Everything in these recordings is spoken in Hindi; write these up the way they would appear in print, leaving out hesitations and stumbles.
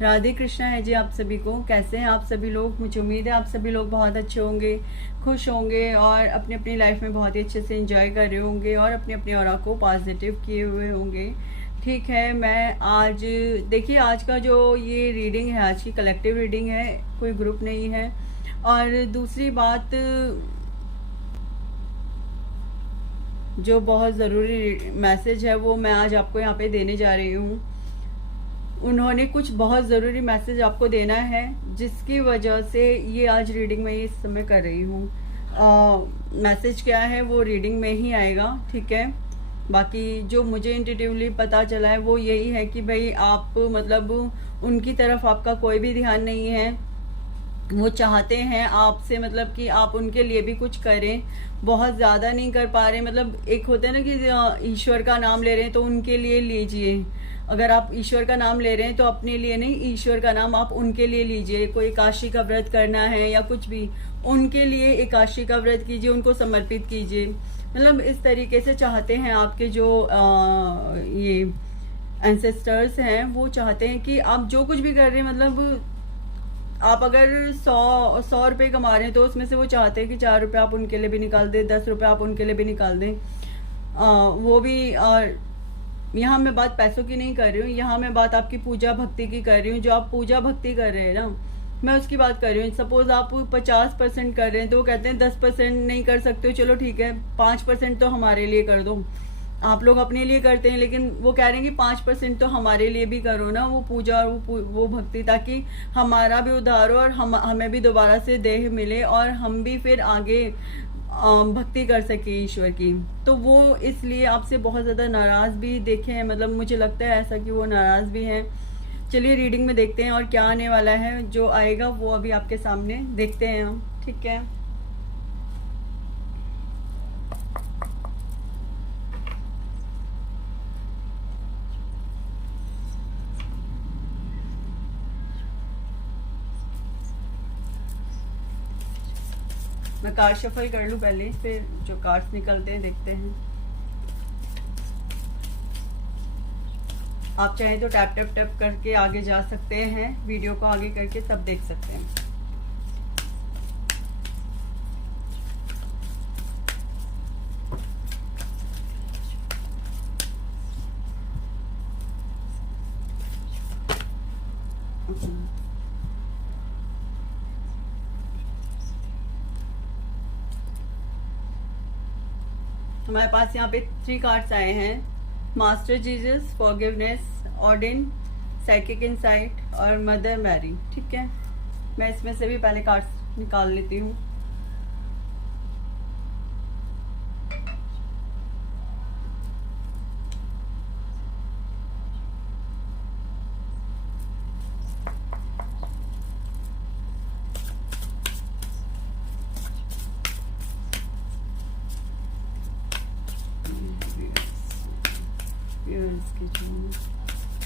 राधे कृष्णा है जी आप सभी को। कैसे हैं आप सभी लोग? मुझे उम्मीद है आप सभी लोग बहुत अच्छे होंगे, खुश होंगे और अपनी अपनी लाइफ में बहुत ही अच्छे से एंजॉय कर रहे होंगे और अपनी अपनी ऑरा को पॉजिटिव किए हुए होंगे। ठीक है, मैं आज देखिए आज का जो ये रीडिंग है, आज की कलेक्टिव रीडिंग है, कोई ग्रुप नहीं है। और दूसरी बात, जो बहुत ज़रूरी मैसेज है वो मैं आज आपको यहाँ पे देने जा रही हूँ। उन्होंने कुछ बहुत ज़रूरी मैसेज आपको देना है, जिसकी वजह से ये आज रीडिंग में इस समय कर रही हूँ। मैसेज क्या है वो रीडिंग में ही आएगा, ठीक है। बाकी जो मुझे इंट्यूटिवली पता चला है वो यही है कि भाई आप मतलब उनकी तरफ आपका कोई भी ध्यान नहीं है। वो चाहते हैं आपसे मतलब कि आप उनके लिए भी कुछ करें, बहुत ज़्यादा नहीं कर पा रहे। मतलब एक होता है ना कि ईश्वर का नाम ले रहे हैं तो उनके लिए लीजिए। अगर आप ईश्वर का नाम ले रहे हैं तो अपने लिए नहीं, ईश्वर का नाम आप उनके लिए लीजिए। कोई एकादशी का व्रत करना है या कुछ भी, उनके लिए एकादशी का व्रत कीजिए, उनको समर्पित कीजिए। मतलब इस तरीके से चाहते हैं आपके जो ये एंसेस्टर्स हैं, वो चाहते हैं कि आप जो कुछ भी कर रहे हैं, मतलब आप अगर 100 रुपये कमा रहे हैं तो उसमें से वो चाहते हैं कि 4 रुपये आप उनके लिए भी निकाल दें, 10 रुपये आप उनके लिए भी निकाल दें। वो भी यहाँ मैं बात पैसों की नहीं कर रही हूँ, यहाँ मैं बात आपकी पूजा भक्ति की कर रही हूँ। जो आप पूजा भक्ति कर रहे हैं ना, मैं उसकी बात कर रही हूँ। सपोज आप 50% कर रहे हैं तो वो कहते हैं 10% नहीं कर सकते हो, चलो ठीक है 5% तो हमारे लिए कर दो। आप लोग अपने लिए करते हैं, लेकिन वो कह रहे हैं कि 5% तो हमारे लिए भी करो ना, वो पूजा और वो भक्ति, ताकि हमारा भी उद्धार हो और हमें भी दोबारा से देह मिले और हम भी फिर आगे भक्ति कर सके ईश्वर की। तो वो इसलिए आपसे बहुत ज़्यादा नाराज़ भी देखे हैं, मतलब मुझे लगता है ऐसा कि वो नाराज़ भी हैं। चलिए रीडिंग में देखते हैं और क्या आने वाला है। जो आएगा वो अभी आपके सामने देखते हैं हम, ठीक है। मैं कार्ड शफल कर लूँ पहले, फिर जो कार्ड्स निकलते हैं देखते हैं। आप चाहें तो टैप टैप टैप करके आगे जा सकते हैं, वीडियो को आगे करके तब देख सकते हैं। हमारे पास यहाँ पे 3 कार्ड्स आए हैं। Master Jesus, forgiveness, ऑडिन, psychic insight और मदर मैरी, ठीक है। मैं इसमें से भी पहले कार्ड्स निकाल लेती हूँ। के जो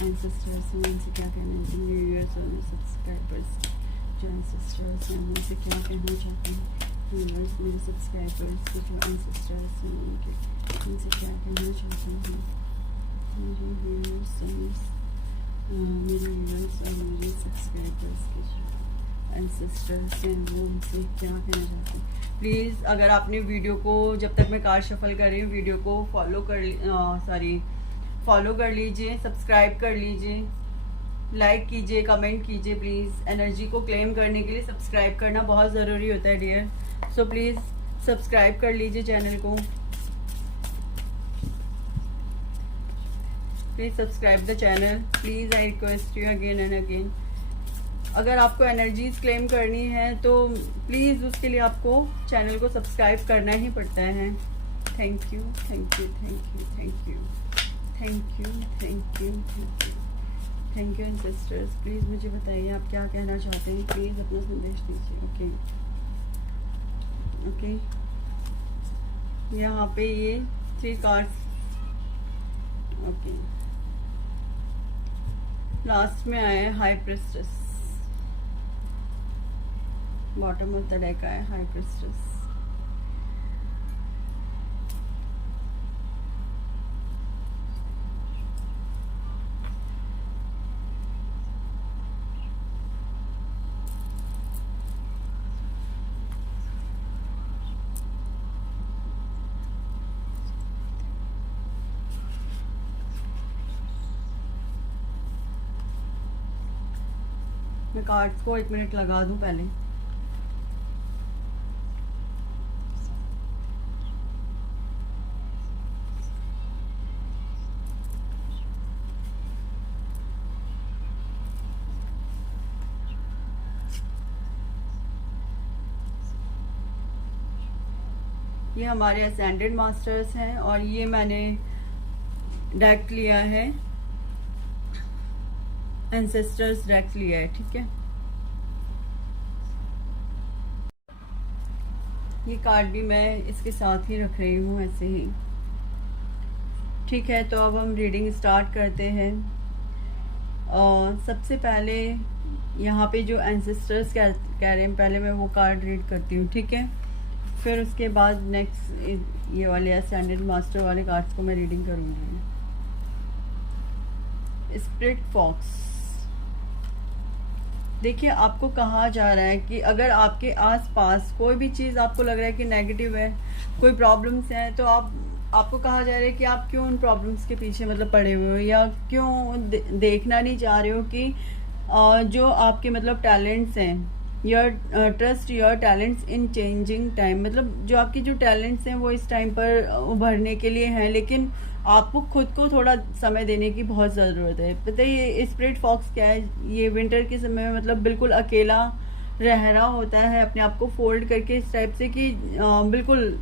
एंसेस्टर्स हैं उनसे क्या कहना है, व्यूअर्स और सब्सक्राइबर्स जो एंसेस्टर्स हैं उनसे क्या कहना चाहते हैं। व्यूअर्स मेरे सब्सक्राइबर्स के जो एंसेस्टर्स हैं उनसे क्या कहना चाहते हैं। मेरे व्यूअर्स और मेरे सब्सक्राइबर्स के जो एंसेस्टर्स हैं वो उनसे क्या कहना चाहते हैं। प्लीज़ अगर आपने वीडियो को, जब तक मैं कार्ड शफल कर रही हूँ, वीडियो को फॉलो कर लीजिए, सब्सक्राइब कर लीजिए, लाइक कीजिए, कमेंट कीजिए। प्लीज़ एनर्जी को क्लेम करने के लिए सब्सक्राइब करना बहुत ज़रूरी होता है डियर। सो प्लीज़ सब्सक्राइब कर लीजिए चैनल को। Please subscribe the channel, please I request you again and again. अगर आपको एनर्जीज क्लेम करनी है तो प्लीज़ उसके लिए आपको चैनल को सब्सक्राइब करना ही पड़ता है। Thank you, thank you, thank you, thank you, thank you, thank you, thank you, thank you ancestors. Please मुझे बताइए आप क्या कहना चाहते हैं, प्लीज़ अपना संदेश दीजिए। ओके ओके, यहाँ पे ये 3 कार्ड्स, ओके, लास्ट में आए high priestess, bottom of the deck आया हाई प्रिस्टेस। मैं कार्ड्स को 1 मिनट लगा दूं पहले। ये हमारे असेंडेड मास्टर्स हैं और ये मैंने डेक लिया है, एंसेस्टर्स डेक लिया है। ठीक है, ये कार्ड भी मैं इसके साथ ही रख रही हूँ ऐसे ही। ठीक है, तो अब हम रीडिंग स्टार्ट करते हैं। और सबसे पहले यहाँ पे जो एंसेस्टर्स कह रहे हैं, पहले मैं वो कार्ड रीड करती हूँ। ठीक है, फिर उसके बाद नेक्स्ट ये वाले असेंडेड मास्टर वाले कार्ड्स को मैं रीडिंग करूँगी। स्पिरिट फॉक्स, देखिए आपको कहा जा रहा है कि अगर आपके आसपास कोई भी चीज़ आपको लग रहा है कि नेगेटिव है, कोई प्रॉब्लम्स हैं, तो आपको कहा जा रहा है कि आप क्यों उन प्रॉब्लम्स के पीछे मतलब पड़े हुए हो, या क्यों देखना नहीं चाह रहे हो कि जो आपके मतलब टैलेंट्स हैं, your trust your talents in changing time, मतलब जो आपके जो टैलेंट्स हैं वो इस टाइम पर उभरने के लिए हैं, लेकिन आपको खुद को थोड़ा समय देने की बहुत ज़रूरत है। पता है ये स्पिरिट फॉक्स क्या है? ये विंटर के समय में मतलब बिल्कुल अकेला रह रहा होता है, अपने आप को फोल्ड करके इस टाइप से कि बिल्कुल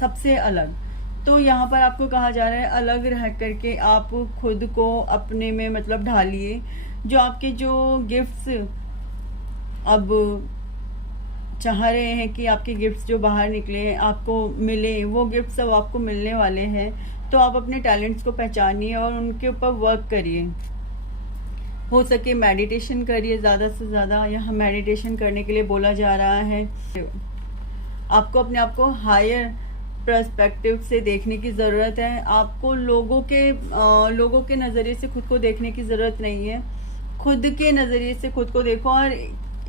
सबसे अलग। तो यहाँ पर आपको कहा जा रहा है अलग रह करके आप खुद को अपने में मतलब ढालिए। जो आपके जो गिफ्ट्स अब चाह रहे हैं कि आपके गिफ्ट्स जो बाहर निकले आपको मिले, वो गिफ्ट्स अब आपको मिलने वाले हैं। तो आप अपने टैलेंट्स को पहचानिए और उनके ऊपर वर्क करिए। हो सके मेडिटेशन करिए ज़्यादा से ज़्यादा। यहाँ मेडिटेशन करने के लिए बोला जा रहा है। आपको अपने आप को हायर पर्सपेक्टिव से देखने की ज़रूरत है। आपको लोगों के नज़रिए से खुद को देखने की ज़रूरत नहीं है। खुद के नज़रिए से खुद को देखो। और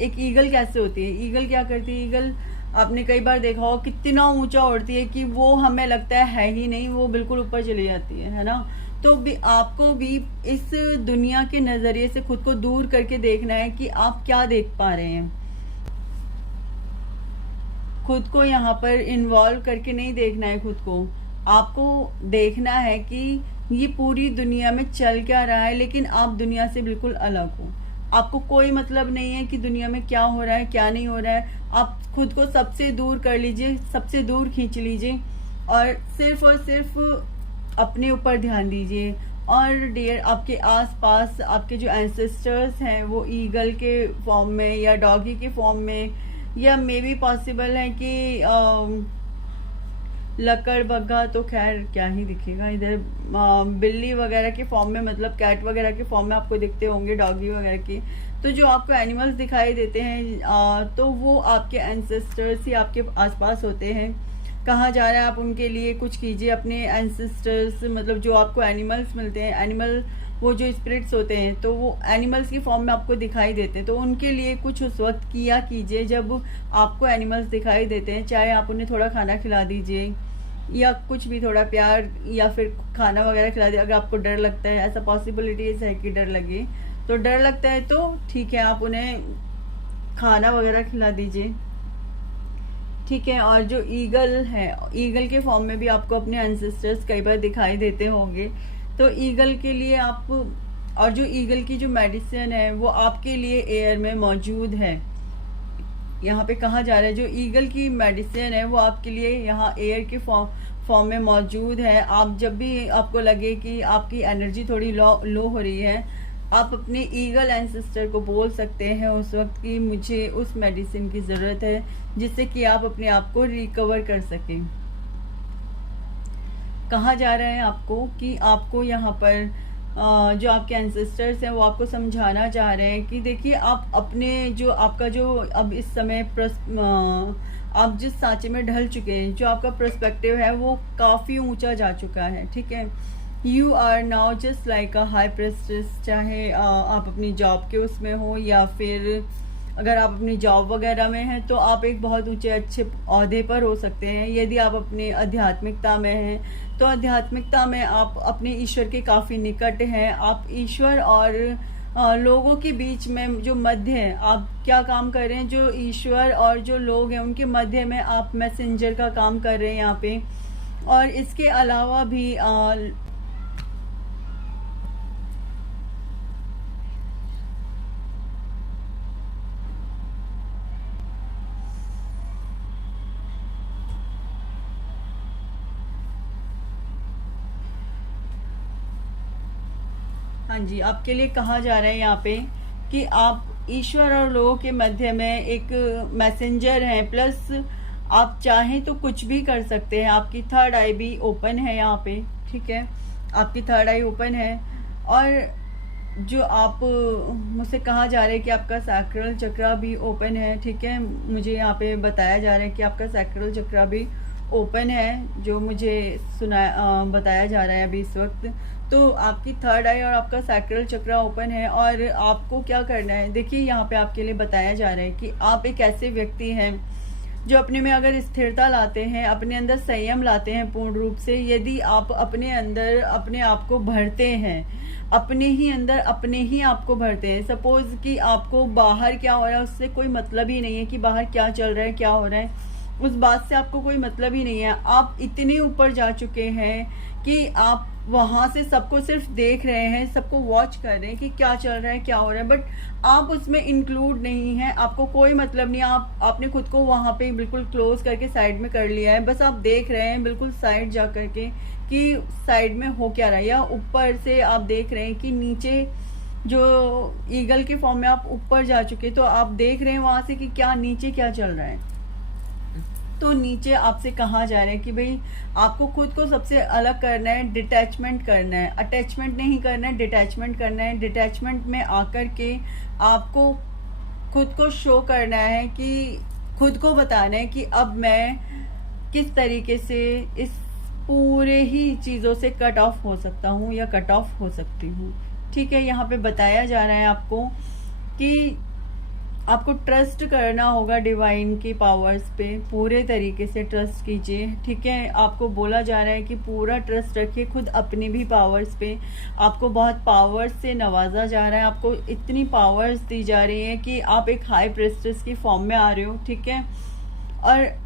एक ईगल कैसे होती है, ईगल क्या करती है, ईगल आपने कई बार देखा हो कितना ऊंचा उड़ती है कि वो हमें लगता है ही नहीं, वो बिल्कुल ऊपर चली जाती है ना। तो भी आपको भी इस दुनिया के नज़रिए से खुद को दूर करके देखना है कि आप क्या देख पा रहे हैं। खुद को यहाँ पर इन्वॉल्व करके नहीं देखना है। खुद को आपको देखना है कि ये पूरी दुनिया में चल क्या रहा है, लेकिन आप दुनिया से बिल्कुल अलग हो। आपको कोई मतलब नहीं है कि दुनिया में क्या हो रहा है क्या नहीं हो रहा है। आप खुद को सबसे दूर कर लीजिए, सबसे दूर खींच लीजिए और सिर्फ अपने ऊपर ध्यान दीजिए। और डियर आपके आसपास आपके जो एंसेस्टर्स हैं वो ईगल के फॉर्म में या डॉगी के फॉर्म में, या मे बी पॉसिबल है कि लकड़ बग्गा, तो खैर क्या ही दिखेगा इधर, बिल्ली वगैरह के फॉर्म में, मतलब कैट वगैरह के फॉर्म में आपको दिखते होंगे, डॉगी वगैरह के। तो जो आपको एनिमल्स दिखाई देते हैं तो वो आपके एंसेस्टर्स ही आपके आसपास होते हैं। कहा जा रहा है आप उनके लिए कुछ कीजिए। अपने एंसेस्टर्स मतलब जो आपको एनिमल्स मिलते हैं, एनिमल वो जो स्पिरिट्स होते हैं तो वो एनिमल्स की फॉर्म में आपको दिखाई देते हैं, तो उनके लिए कुछ उस वक्त किया कीजिए जब आपको एनिमल्स दिखाई देते हैं। चाहे आप उन्हें थोड़ा खाना खिला दीजिए या कुछ भी, थोड़ा प्यार या फिर खाना वगैरह खिला दीजिए। अगर आपको डर लगता है, ऐसा पॉसिबिलिटीज है कि डर लगे, तो डर लगता है तो ठीक है, आप उन्हें खाना वगैरह खिला दीजिए। ठीक है। और जो ईगल है, ईगल के फॉर्म में भी आपको अपने एंसेस्टर्स कई बार दिखाई देते होंगे। तो ईगल के लिए आप, और जो ईगल की जो मेडिसिन है वो आपके लिए एयर में मौजूद है। यहाँ पे कहा जा रहा है जो ईगल की मेडिसिन है वो आपके लिए यहाँ एयर के फॉर्म में मौजूद है। आप जब भी आपको लगे कि आपकी एनर्जी थोड़ी लो हो रही है, आप अपने ईगल एंसेस्टर को बोल सकते हैं उस वक्त कि मुझे उस मेडिसिन की ज़रूरत है, जिससे कि आप अपने आप को रिकवर कर सकें। कहा जा रहा है आपको कि आपको यहाँ पर जो आपके एंसेस्टर्स हैं वो आपको समझाना चाह रहे हैं कि देखिए आप अपने जो आपका जो अब इस समय आप जिस सांचे में ढल चुके हैं, जो आपका पर्सपेक्टिव है वो काफ़ी ऊंचा जा चुका है। ठीक है। You are now just like a high priestess. चाहे आप अपनी जॉब के उसमें हो या फिर अगर आप अपनी जॉब वगैरह में हैं तो आप एक बहुत ऊंचे अच्छे ओहदे पर हो सकते हैं। यदि आप अपने आध्यात्मिकता में हैं तो आध्यात्मिकता में आप अपने ईश्वर के काफ़ी निकट हैं। आप ईश्वर और लोगों के बीच में जो मध्य है, आप क्या काम कर रहे हैं, जो ईश्वर और जो लोग हैं उनके मध्य में आप मैसेंजर का काम कर रहे हैं यहाँ पे। और इसके अलावा भी हाँ जी, आपके लिए कहा जा रहा है यहाँ पे कि आप ईश्वर और लोगों के मध्य में एक मैसेंजर हैं, प्लस आप चाहें तो कुछ भी कर सकते हैं। आपकी थर्ड आई भी ओपन है यहाँ पे, ठीक है, आपकी थर्ड आई ओपन है। और जो आप मुझसे कहा जा रहा है कि आपका सैक्रल चक्रा भी ओपन है, ठीक है, मुझे यहाँ पे बताया जा रहा है कि आपका सैक्रल चक्रा भी ओपन है, जो मुझे बताया जा रहा है अभी इस वक्त। तो आपकी थर्ड आई और आपका सैक्रल चक्रा ओपन है। और आपको क्या करना है, देखिए यहाँ पे आपके लिए बताया जा रहा है कि आप एक ऐसे व्यक्ति हैं जो अपने में अगर स्थिरता लाते हैं, अपने अंदर संयम लाते हैं पूर्ण रूप से, यदि आप अपने अंदर अपने आप को भरते हैं, अपने ही अंदर अपने ही आप को भरते हैं। सपोज कि आपको बाहर क्या हो रहा है उससे कोई मतलब ही नहीं है, कि बाहर क्या चल रहा है, क्या हो रहा है, उस बात से आपको कोई मतलब ही नहीं है। आप इतने ऊपर जा चुके हैं कि आप वहां से सबको सिर्फ देख रहे हैं, सबको वॉच कर रहे हैं कि क्या चल रहा है, क्या हो रहा है, बट आप उसमें इंक्लूड नहीं है, आपको कोई मतलब नहीं। आपने खुद को वहां पे बिल्कुल क्लोज करके साइड में कर लिया है, बस आप देख रहे हैं बिल्कुल साइड जा करके कि साइड में हो क्या रहा है, या ऊपर से आप देख रहे हैं कि नीचे जो ईगल के फॉर्म में आप ऊपर जा चुके, तो आप देख रहे हैं वहां से कि क्या नीचे क्या चल रहा है। तो नीचे आपसे कहा जा रहा है कि भाई आपको खुद को सबसे अलग करना है, डिटैचमेंट करना है, अटैचमेंट नहीं करना है, डिटैचमेंट करना है। डिटैचमेंट में आकर के आपको खुद को शो करना है, कि खुद को बताना है कि अब मैं किस तरीके से इस पूरे ही चीज़ों से कट ऑफ हो सकता हूँ या कट ऑफ हो सकती हूँ, ठीक है। यहाँ पे बताया जा रहा है आपको कि आपको ट्रस्ट करना होगा डिवाइन की पावर्स पे, पूरे तरीके से ट्रस्ट कीजिए, ठीक है। आपको बोला जा रहा है कि पूरा ट्रस्ट रखिए खुद अपनी भी पावर्स पे। आपको बहुत पावर्स से नवाजा जा रहा है, आपको इतनी पावर्स दी जा रही है कि आप एक हाई प्रेस्टिस की फॉर्म में आ रहे हो, ठीक है। और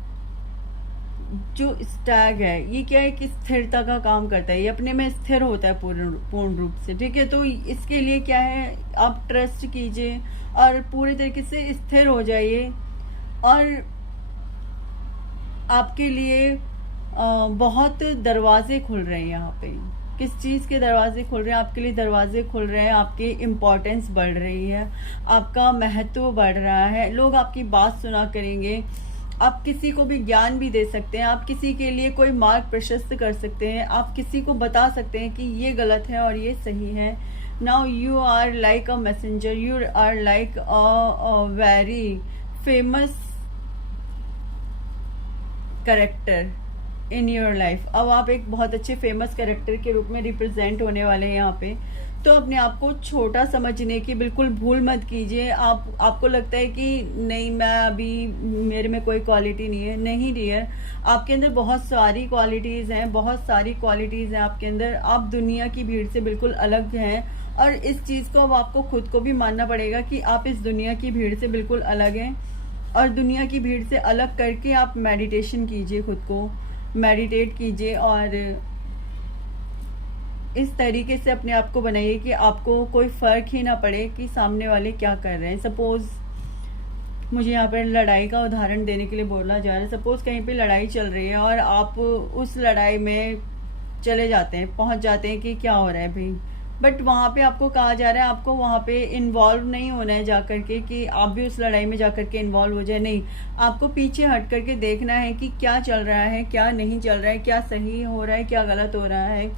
जो स्टैग है ये क्या है कि स्थिरता का काम करता है, ये अपने में स्थिर होता है पूर्ण रूप से, ठीक है। तो इसके लिए क्या है, आप ट्रस्ट कीजिए और पूरे तरीके से स्थिर हो जाइए। और आपके लिए बहुत दरवाजे खुल रहे हैं यहाँ पे। किस चीज़ के दरवाजे खुल रहे हैं? आपके लिए दरवाजे खुल रहे हैं, आपकी इम्पोर्टेंस बढ़ रही है, आपका महत्व बढ़ रहा है, लोग आपकी बात सुना करेंगे, आप किसी को भी ज्ञान भी दे सकते हैं, आप किसी के लिए कोई मार्ग प्रशस्त कर सकते हैं, आप किसी को बता सकते हैं कि ये गलत है और ये सही है। Now you are like a messenger, you are like a very famous character in your life. अब आप एक बहुत अच्छे फेमस कैरेक्टर के रूप में रिप्रेजेंट होने वाले हैं यहाँ पे। तो अपने आप को छोटा समझने की बिल्कुल भूल मत कीजिए। आपको लगता है कि नहीं मैं अभी मेरे में कोई क्वालिटी नहीं है, नहीं डियर, आपके अंदर बहुत सारी क्वालिटीज़ हैं, बहुत सारी क्वालिटीज़ हैं आपके अंदर। आप दुनिया की भीड़ से बिल्कुल अलग हैं और इस चीज़ को अब आपको खुद को भी मानना पड़ेगा कि आप इस दुनिया की भीड़ से बिल्कुल अलग हैं। और दुनिया की भीड़ से अलग करके आप मेडिटेशन कीजिए, खुद को मेडिटेट कीजिए और इस तरीके से अपने आप को बनाइए कि आपको कोई फ़र्क ही ना पड़े कि सामने वाले क्या कर रहे हैं। सपोज़ मुझे यहाँ पर लड़ाई का उदाहरण देने के लिए बोला जा रहा है। सपोज़ कहीं पे लड़ाई चल रही है और आप उस लड़ाई में चले जाते हैं, पहुँच जाते हैं कि क्या हो रहा है भाई, बट वहाँ पे आपको कहा जा रहा है आपको वहाँ पे इन्वॉल्व नहीं होना है जा करके कि आप भी उस लड़ाई में जा करके इन्वॉल्व हो जाए, नहीं। आपको पीछे हट करके देखना है कि क्या चल रहा है, क्या नहीं चल रहा है, क्या सही हो रहा है, क्या गलत हो रहा है।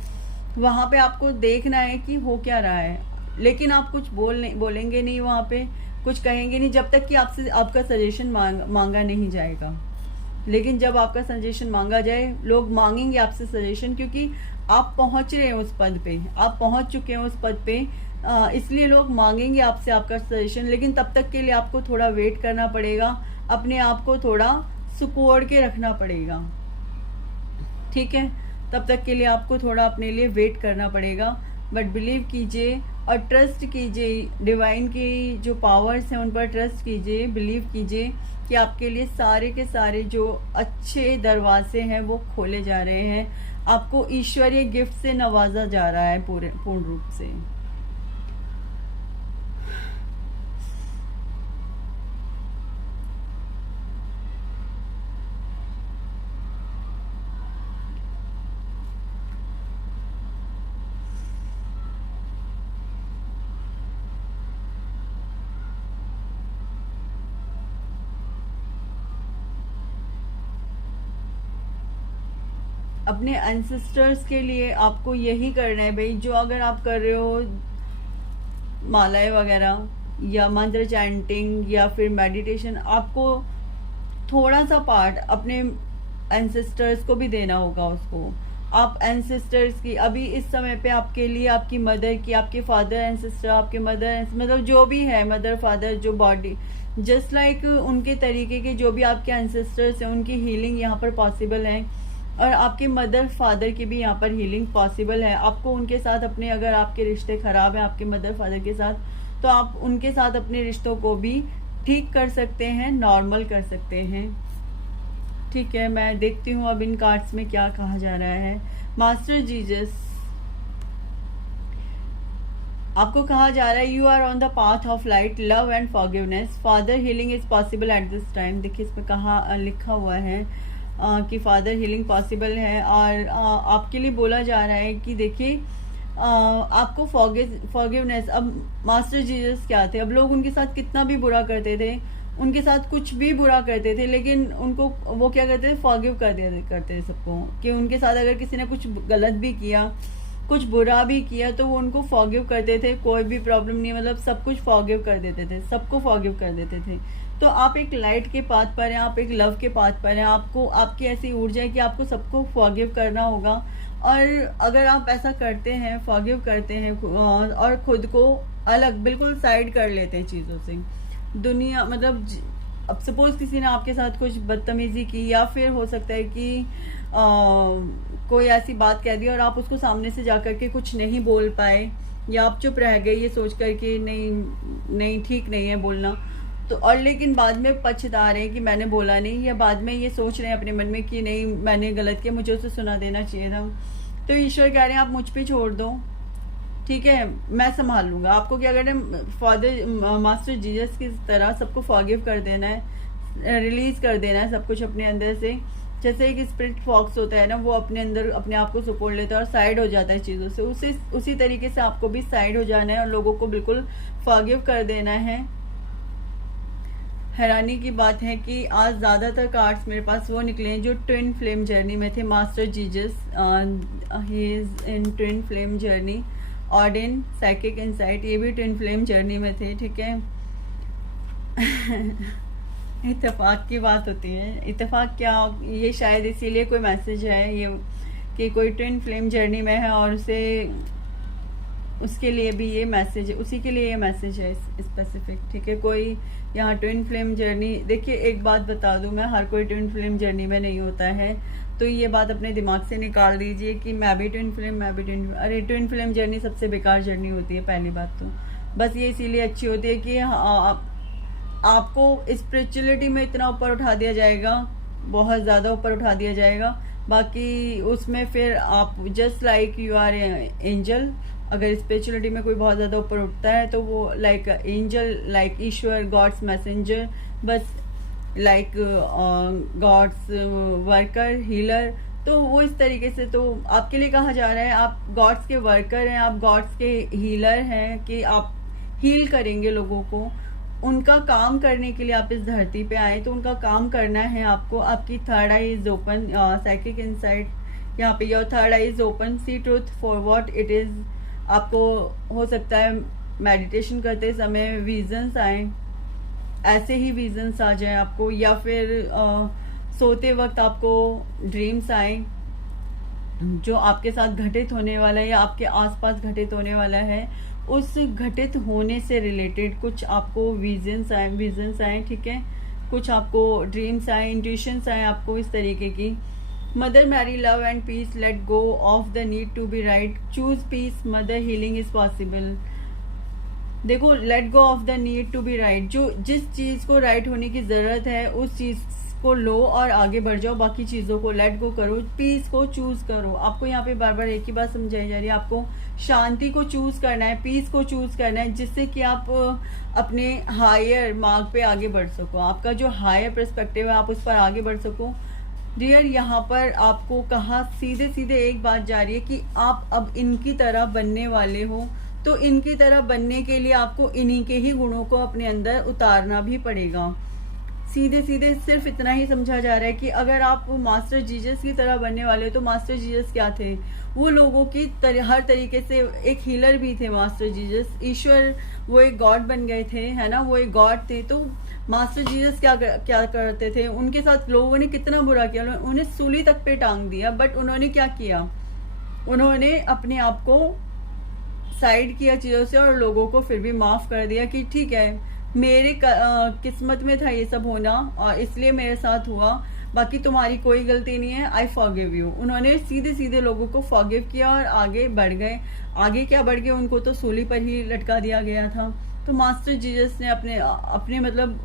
वहाँ पे आपको देखना है कि हो क्या रहा है, लेकिन आप कुछ बोलेंगे नहीं, वहाँ पे कुछ कहेंगे नहीं जब तक कि आपसे आपका सजेशन मांगा नहीं जाएगा। लेकिन जब आपका सजेशन मांगा जाए, लोग मांगेंगे आपसे सजेशन, क्योंकि आप पहुंच रहे हैं उस पद पे, आप पहुंच चुके हैं उस पद पे, इसलिए लोग मांगेंगे आपसे आपका सजेशन। लेकिन तब तक के लिए आपको थोड़ा वेट करना पड़ेगा, अपने आप को थोड़ा सुकोड़ के रखना पड़ेगा, ठीक है। तब तक के लिए आपको थोड़ा अपने लिए वेट करना पड़ेगा, बट बिलीव कीजिए और ट्रस्ट कीजिए, डिवाइन की जो पावर्स हैं उन पर ट्रस्ट कीजिए, बिलीव कीजिए कि आपके लिए सारे के सारे जो अच्छे दरवाजे हैं वो खोले जा रहे हैं। आपको ईश्वरीय गिफ्ट से नवाजा जा रहा है पूर्ण रूप से। अपने एंसेस्टर्स के लिए आपको यही करना है भाई। जो अगर आप कर रहे हो मालाएं वगैरह या मंत्र चैंटिंग या फिर मेडिटेशन, आपको थोड़ा सा पार्ट अपने एंसेस्टर्स को भी देना होगा उसको। आप एंसेस्टर्स की अभी इस समय पे आपके लिए आपकी मदर की, आपके फादर एंसेस्टर, आपके मदर मतलब जो भी है, मदर फादर जो बॉडी जस्ट लाइक उनके तरीके के जो भी आपके एंसेस्टर्स हैं उनकी हीलिंग यहाँ पर पॉसिबल है। और आपके मदर फादर की भी यहाँ पर हीलिंग पॉसिबल है। आपको उनके साथ अपने, अगर आपके रिश्ते खराब हैं आपके मदर फादर के साथ, तो आप उनके साथ अपने रिश्तों को भी ठीक कर सकते हैं, नॉर्मल कर सकते हैं। ठीक है, मैं देखती हूँ अब इन कार्ड्स में क्या कहा जा रहा है। मास्टर जीसस, आपको कहा जा रहा है you are on the path of light, love and forgiveness, father healing is possible at this time. देखिए इसमें कहा लिखा हुआ है कि फादर हीलिंग पॉसिबल है। और आपके लिए बोला जा रहा है कि देखिए आपको फॉरगिवनेस, अब मास्टर जीसस क्या थे, अब लोग उनके साथ कितना भी बुरा करते थे, उनके साथ कुछ भी बुरा करते थे, लेकिन उनको वो क्या करते थे, फॉरगिव कर दिया करते थे सबको। कि उनके साथ अगर किसी ने कुछ गलत भी किया, कुछ बुरा भी किया, तो वो उनको फॉरगिव करते थे, कोई भी प्रॉब्लम नहीं, मतलब सब कुछ फॉरगिव कर देते थे, सबको फॉरगिव कर देते थे। तो आप एक लाइट के पाथ पर हैं, आप एक लव के पाथ पर हैं। आपको, आपकी ऐसी ऊर्जा है कि आपको सबको फॉरगिव करना होगा। और अगर आप ऐसा करते हैं, फॉरगिव करते हैं और खुद को अलग बिल्कुल साइड कर लेते हैं चीज़ों से, दुनिया मतलब अब सपोज किसी ने आपके साथ कुछ बदतमीजी की, या फिर हो सकता है कि कोई ऐसी बात कह दी और आप उसको सामने से जाकर के कुछ नहीं बोल पाए, या आप चुप रह गए ये सोच कर के नहीं ठीक नहीं है बोलना, तो और लेकिन बाद में पछता रहे हैं कि मैंने बोला नहीं, या बाद में ये सोच रहे हैं अपने मन में कि नहीं मैंने गलत किया, मुझे उसे सुना देना चाहिए था। तो ईश्वर कह रहे हैं आप मुझ पे छोड़ दो, ठीक है, मैं संभाल लूँगा। आपको क्या करना है, फादर मास्टर जीसस की तरह सबको फॉरगिव कर देना है, रिलीज कर देना है सब कुछ अपने अंदर से। जैसे एक स्पिरिट फॉक्स होता है ना, वो अपने अंदर अपने आप को सुपोड़ लेता है और साइड हो जाता है चीज़ों से, उसी तरीके से आपको भी साइड हो जाना है और लोगों को बिल्कुल फॉरगिव कर देना है। हैरानी की बात है कि आज ज़्यादातर कार्ड्स मेरे पास वो निकले हैं जो ट्विन फ्लेम जर्नी में थे। Master Jesus, he is in twin flame journey. ऑडिन, psychic insight, ये भी ट्विन फ्लेम जर्नी में थे, ठीक है। इत्तेफाक की बात होती है, इत्तेफाक क्या, ये शायद इसीलिए कोई मैसेज है ये कि कोई ट्विन फ्लेम जर्नी में है और उसके लिए भी ये मैसेज है, उसी के लिए ये मैसेज है स्पेसिफिक, ठीक है। कोई यहाँ ट्विन फ्लेम जर्नी, देखिए एक बात बता दूँ मैं, हर कोई ट्विन फ्लेम जर्नी में नहीं होता है, तो ये बात अपने दिमाग से निकाल दीजिए कि मैं भी ट्विन फ्लेम, अरे ट्विन फ्लेम जर्नी सबसे बेकार जर्नी होती है। पहली बात तो बस ये इसीलिए अच्छी होती है कि आपको स्पिरिचुअलिटी में इतना ऊपर उठा दिया जाएगा, बहुत ज़्यादा ऊपर उठा दिया जाएगा, बाकी उसमें फिर आप just like you are angel. अगर स्पिरिचुअलिटी में कोई बहुत ज़्यादा ऊपर उठता है तो वो लाइक एंजल, लाइक ईश्वर, गॉड्स मैसेंजर, बस लाइक गॉड्स वर्कर, हीलर, तो वो इस तरीके से। तो आपके लिए कहा जा रहा है आप गॉड्स के वर्कर हैं, आप गॉड्स के हीलर हैं, कि आप हील करेंगे लोगों को। उनका काम करने के लिए आप इस धरती पे आए, तो उनका काम करना है आपको। आपकी third eye is open, psychic insight, यहाँ पे your third eye is open, see truth for what it is. आपको हो सकता है मेडिटेशन करते समय विजन्स आए, ऐसे ही विजन्स आ जाए आपको, या फिर सोते वक्त आपको ड्रीम्स आए जो आपके साथ घटित होने वाला है या आपके आसपास घटित होने वाला है, उस घटित होने से रिलेटेड कुछ आपको विजन्स आए, ठीक है। कुछ आपको ड्रीम्स आए, इंट्यूशंस आए आपको इस तरीके की। Mother Mary, love and peace, let go of the need to be right, choose peace, mother healing is possible. देखो, let go of the need to be right. जो जिस चीज को राइट होने की जरूरत है उस चीज को लो और आगे बढ़ जाओ। बाकी चीजों को लेट गो करो, पीस को चूज करो। आपको यहाँ पे बार बार एक ही बात समझाई जा रही है, आपको शांति को चूज करना है, पीस को चूज करना है, जिससे कि आप अपने हायर मार्ग पे आगे बढ़ सको। आपका जो हायर पर्सपेक्टिव है आप उस पर आगे बढ़ सको। डियर, यहाँ पर आपको कहा सीधे सीधे एक बात जा रही है कि आप अब इनकी तरह बनने वाले हो, तो इनकी तरह बनने के लिए आपको इन्हीं के ही गुणों को अपने अंदर उतारना भी पड़ेगा। सीधे सीधे सिर्फ इतना ही समझा जा रहा है कि अगर आप मास्टर जीसस की तरह बनने वाले हो, तो मास्टर जीसस क्या थे? वो लोगों की हर तरीके से एक हीलर भी थे मास्टर जीसस। ईश्वर, वो एक गॉड बन गए थे, है ना, वो एक गॉड थे। तो मास्टर जीसस क्या करते थे? उनके साथ लोगों ने कितना बुरा किया, उन्हें सूली तक पे टांग दिया, बट उन्होंने क्या किया? उन्होंने अपने आप को साइड किया चीजों से और लोगों को फिर भी माफ कर दिया कि ठीक है, मेरे किस्मत में था ये सब होना और इसलिए मेरे साथ हुआ, बाकी तुम्हारी कोई गलती नहीं है, आई फॉरगिव यू। उन्होंने सीधे सीधे लोगों को फॉरगिव किया और आगे बढ़ गए। आगे क्या बढ़ गए? उनको तो सूली पर ही लटका दिया गया था। तो मास्टर जीसस ने अपने मतलब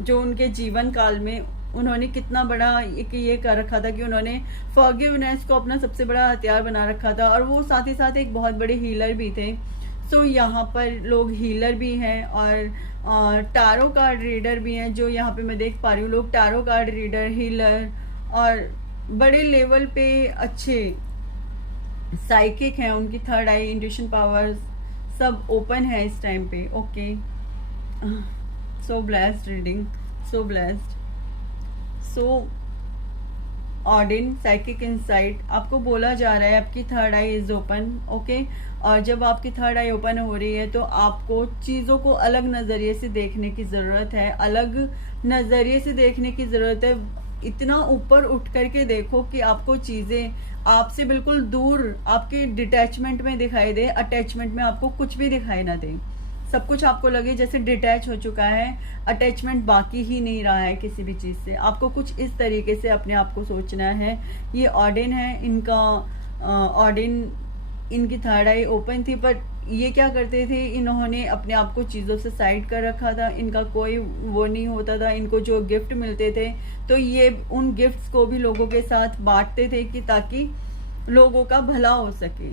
जो उनके जीवन काल में उन्होंने कितना बड़ा ये कर रखा था कि उन्होंने फॉरगिवनेस को अपना सबसे बड़ा हथियार बना रखा था, और वो साथ ही साथ एक बहुत बड़े हीलर भी थे। सो यहाँ पर लोग हीलर भी हैं और टारो कार्ड रीडर भी हैं, जो यहाँ पे मैं देख पा रही हूँ। लोग टारो कार्ड रीडर, हीलर और बड़े लेवल पे अच्छे साइकिक हैं, उनकी थर्ड आई, इंट्यूशन पावर्स सब ओपन है इस टाइम पे। Okay, so blessed reading, so blessed. So ऑर्डिन साइकिक इंसाइट, आपको बोला जा रहा है आपकी third eye is open. Okay, और जब आपकी थर्ड आई ओपन हो रही है तो आपको चीज़ों को अलग नज़रिए से देखने की ज़रूरत है, अलग नज़रिए से देखने की ज़रूरत है। इतना ऊपर उठ करके देखो कि आपको चीज़ें आपसे बिल्कुल दूर, आपके डिटैचमेंट में दिखाई दे, अटैचमेंट में आपको कुछ भी दिखाई ना दे। सब कुछ आपको लगे जैसे डिटैच हो चुका है, अटैचमेंट बाकी ही नहीं रहा है किसी भी चीज़ से। आपको कुछ इस तरीके से अपने आप को सोचना है। ये ऑर्डिन है, इनका ऑर्डिन, इनकी थर्ड आई ओपन थी, पर ये क्या करते थे? इन्होंने अपने आप को चीज़ों से साइड कर रखा था। इनका कोई वो नहीं होता था। इनको जो गिफ्ट मिलते थे तो ये उन गिफ्ट्स को भी लोगों के साथ बांटते थे कि ताकि लोगों का भला हो सके।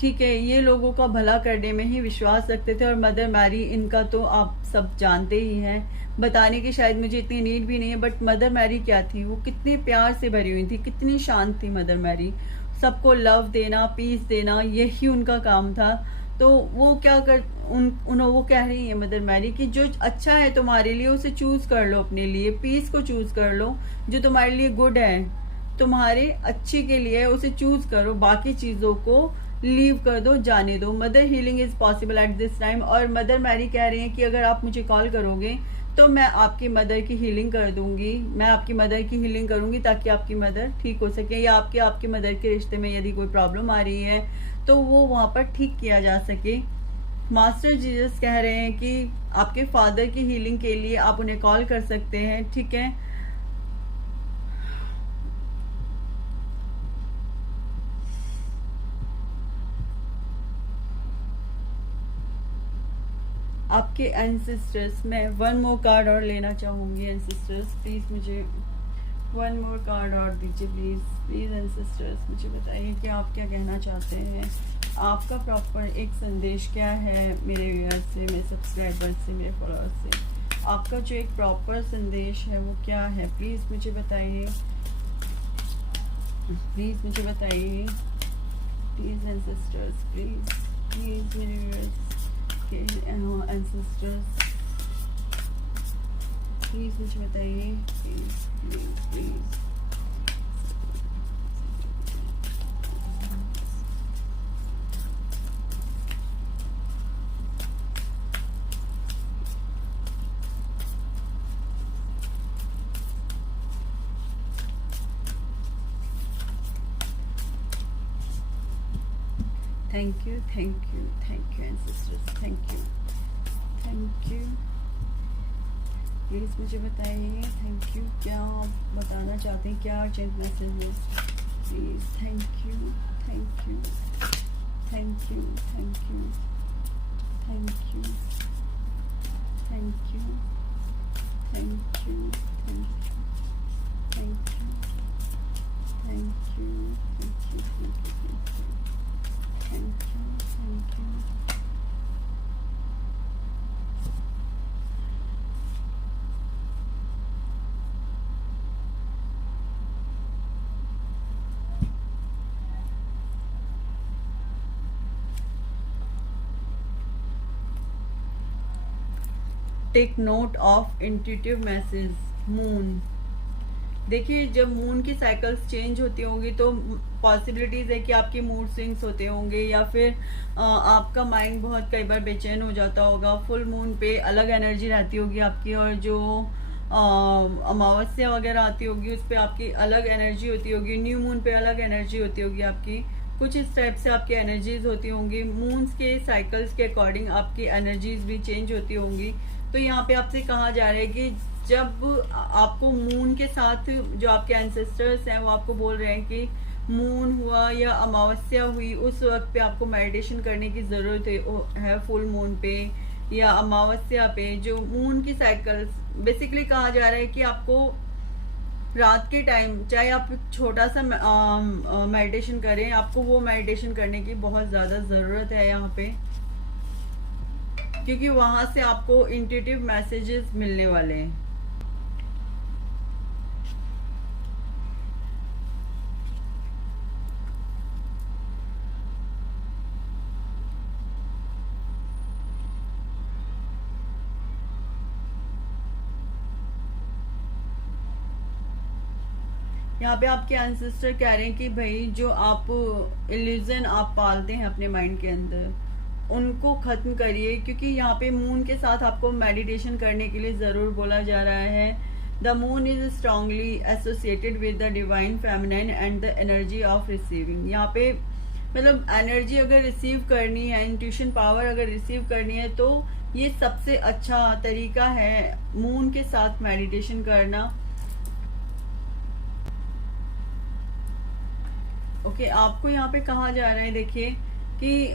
ठीक है, ये लोगों का भला करने में ही विश्वास रखते थे। और मदर मैरी, इनका तो आप सब जानते ही हैं, बताने की शायद मुझे इतनी नीड भी नहीं है, बट मदर मैरी क्या थी? वो कितने प्यार से भरी हुई थी, कितनी शांत थी मदर मैरी। सबको लव देना, पीस देना, यही उनका काम था। तो वो क्या कर वो कह रही है मदर मैरी कि जो अच्छा है तुम्हारे लिए उसे चूज कर लो, अपने लिए पीस को चूज कर लो। जो तुम्हारे लिए गुड है, तुम्हारे अच्छे के लिए, उसे चूज करो। बाकी चीजों को लीव कर दो, जाने दो। Mother healing is possible at this time. और मदर मैरी कह रही हैं कि अगर आप मुझे कॉल करोगे तो मैं आपकी मदर की हीलिंग कर दूंगी, मैं आपकी मदर की हीलिंग करूंगी ताकि आपकी मदर ठीक हो सके, या आपके मदर के रिश्ते में यदि कोई प्रॉब्लम आ रही है तो वो वहाँ पर ठीक किया जा सके। मास्टर जीसस कह रहे हैं कि आपके फादर की हीलिंग के लिए आप उन्हें कॉल कर सकते हैं। ठीक है, आपके एंसेस्टर्स, मैं वन मोर कार्ड और लेना चाहूँगी। एंसेस्टर्स प्लीज़ मुझे वन मोर कार्ड और दीजिए प्लीज़। प्लीज़ एंसेस्टर्स मुझे बताइए कि आप क्या कहना चाहते हैं। आपका प्रॉपर एक संदेश क्या है मेरे व्यूअर्स से, मेरे सब्सक्राइबर्स से, मेरे फॉलोअर्स से। आपका जो एक प्रॉपर संदेश है वो क्या है? प्लीज़ मुझे बताइए, प्लीज़ मुझे बताइए, प्लीज़ एंसेस्टर्स, प्लीज़ मेरे व्यूअर्स एंसेस्टर्स, प्लीज मुझे बताइए, please please please. Thank you, thank you, thank you ancestors, thank you, thank you. Please मुझे बताइए, थैंक यू, क्या आप बताना चाहते हैं, क्या अर्जेंट मैसेज है? Please, thank you, thank you, thank you, thank you. Thank you, thank you, thank you, thank you, thank you, thank you, thank you, thank you, thank you. Take note of intuitive message moon. देखिए, जब मून की साइकिल्स चेंज होती होंगी तो पॉसिबिलिटीज है कि आपके मूड स्विंग्स होते होंगे, या फिर आपका माइंड बहुत कई बार बेचैन हो जाता होगा। फुल मून पे अलग एनर्जी रहती होगी आपकी, और जो अमावस्या वगैरह आती होगी उस पर आपकी अलग एनर्जी होती होगी। न्यू मून पे अलग एनर्जी होती होगी आपकी। कुछ इस टाइप से आपकी एनर्जीज होती होंगी। मून्स के साइकिल्स के अकॉर्डिंग आपकी एनर्जीज भी चेंज होती होंगी। तो यहाँ पे आपसे कहा जा रहा है कि जब आपको मून के साथ जो आपके एंसेस्टर्स हैं वो आपको बोल रहे हैं कि मून हुआ या अमावस्या हुई, उस वक्त पे आपको मेडिटेशन करने की ज़रूरत है। फुल मून पे या अमावस्या पे जो मून की साइकिल्स, बेसिकली कहा जा रहा है कि आपको रात के टाइम चाहे आप छोटा सा मेडिटेशन करें, आपको वो मेडिटेशन करने की बहुत ज़्यादा ज़रूरत है यहाँ पे, क्योंकि वहां से आपको इंट्यूटिव मैसेजेस मिलने वाले हैं। यहाँ पे आपके एंसेस्टर कह रहे हैं कि भाई जो आप इल्यूजन आप पालते हैं अपने माइंड के अंदर, उनको खत्म करिए, क्योंकि यहाँ पे मून के साथ आपको मेडिटेशन करने के लिए जरूर बोला जा रहा है। The moon is strongly associated with the divine feminine and the energy of receiving. यहाँ पे मतलब एनर्जी अगर रिसीव करनी है, इंट्यूशन पावर अगर रिसीव करनी है, तो ये सबसे अच्छा तरीका है मून के साथ मेडिटेशन करना। ओके, आपको यहाँ पे कहा जा रहा है, देखिए कि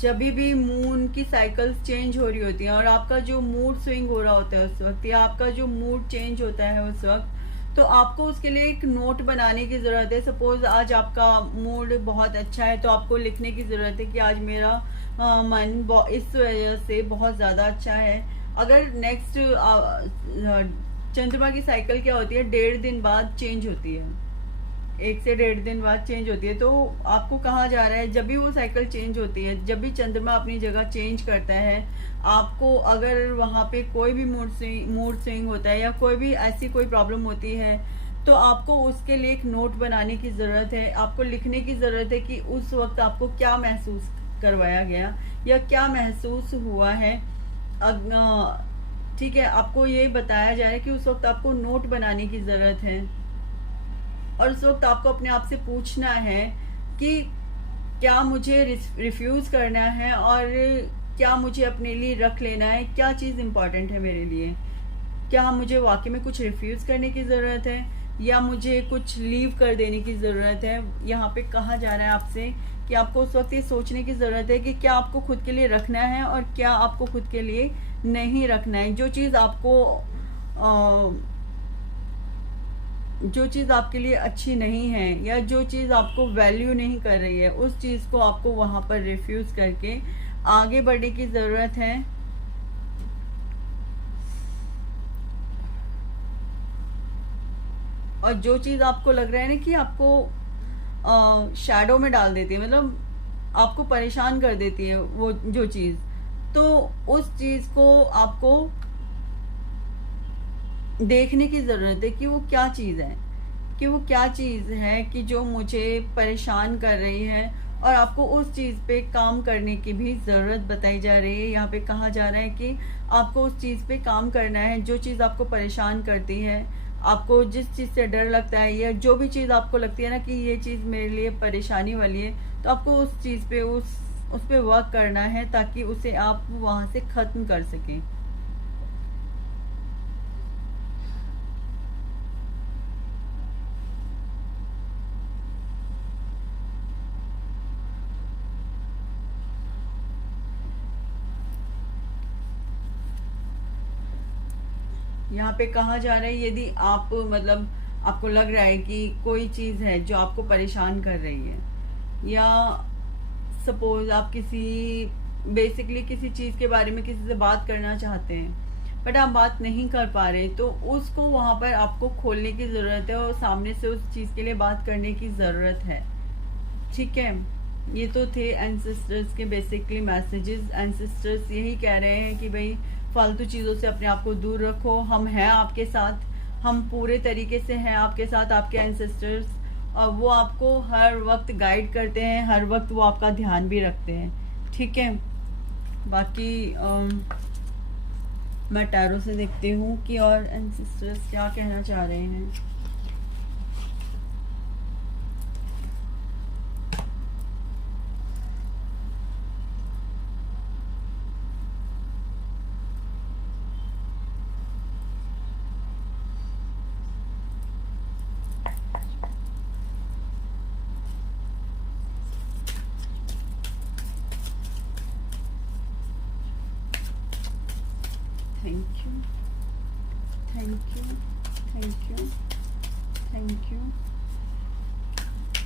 जब भी मून की साइकिल्स चेंज हो रही होती हैं और आपका जो मूड स्विंग हो रहा होता है उस वक्त, या आपका जो मूड चेंज होता है उस वक्त, तो आपको उसके लिए एक नोट बनाने की ज़रूरत है। सपोज आज आपका मूड बहुत अच्छा है तो आपको लिखने की ज़रूरत है कि आज मेरा मन इस वजह से बहुत ज़्यादा अच्छा है। अगर नेक्स्ट चंद्रमा की साइकिल क्या होती है, 1.5 दिन बाद चेंज होती है, 1 से 1.5 दिन बाद चेंज होती है। तो आपको कहा जा रहा है जब भी वो साइकिल चेंज होती है, जब भी चंद्रमा अपनी जगह चेंज करता है, आपको अगर वहाँ पे कोई भी मूड स्विंग होता है या कोई भी ऐसी कोई प्रॉब्लम होती है, तो आपको उसके लिए एक नोट बनाने की ज़रूरत है। आपको लिखने की ज़रूरत है कि उस वक्त आपको क्या महसूस करवाया गया या क्या महसूस हुआ है। ठीक है, आपको ये बताया जा रहा है कि उस वक्त आपको नोट बनाने की ज़रूरत है, और उस वक्त आपको अपने आप से पूछना है कि क्या मुझे रिफ्यूज़ करना है और क्या मुझे अपने लिए रख लेना है, क्या चीज़ इम्पॉर्टेंट है मेरे लिए। क्या मुझे वाकई में कुछ रिफ्यूज़ करने की ज़रूरत है या मुझे कुछ लीव कर देने की ज़रूरत है। यहाँ पे कहा जा रहा है आपसे कि आपको उस वक्त ये सोचने की ज़रूरत है कि क्या आपको खुद के लिए रखना है और क्या आपको खुद के लिए नहीं रखना है। जो चीज़ आपके लिए अच्छी नहीं है या जो चीज़ आपको वैल्यू नहीं कर रही है, उस चीज़ को आपको वहाँ पर रिफ्यूज़ करके आगे बढ़ने की ज़रूरत है। और जो चीज़ आपको लग रहा है ना कि आपको शैडो में डाल देती है, मतलब आपको परेशान कर देती है वो जो चीज़, तो उस चीज़ को आपको देखने की ज़रूरत है कि वो क्या चीज़ है, कि वो क्या चीज़ है कि जो मुझे परेशान कर रही है, और आपको उस चीज़ पे काम करने की भी ज़रूरत बताई जा रही है। यहाँ पे कहा जा रहा है कि आपको उस चीज़ पे काम करना है, जो चीज़ आपको परेशान करती है, आपको जिस चीज़ से डर लगता है या जो भी चीज़ आपको लगती है ना कि ये चीज़ मेरे लिए परेशानी वाली है, तो आपको उस चीज़ पे उस पर वर्क करना है ताकि उसे आप वहाँ से ख़त्म कर सकें। यहाँ पे कहा जा रहा है यदि आप मतलब आपको लग रहा है कि कोई चीज़ है जो आपको परेशान कर रही है, या सपोज आप बेसिकली किसी चीज़ के बारे में किसी से बात करना चाहते हैं बट आप बात नहीं कर पा रहे, तो उसको वहाँ पर आपको खोलने की ज़रूरत है और सामने से उस चीज़ के लिए बात करने की ज़रूरत है। ठीक है, ये तो थे एंसेस्टर्स के बेसिकली मैसेजेस। एंसेस्टर्स यही कह रहे हैं कि भाई फालतू चीज़ों से अपने आप को दूर रखो, हम हैं आपके साथ, हम पूरे तरीके से हैं आपके साथ। आपके एंसेस्टर्स और वो आपको हर वक्त गाइड करते हैं, हर वक्त वो आपका ध्यान भी रखते हैं। ठीक है, बाकी मैं टैरो से देखती हूँ कि और एंसेस्टर्स क्या कहना चाह रहे हैं। Thank you, thank you, thank you, thank you,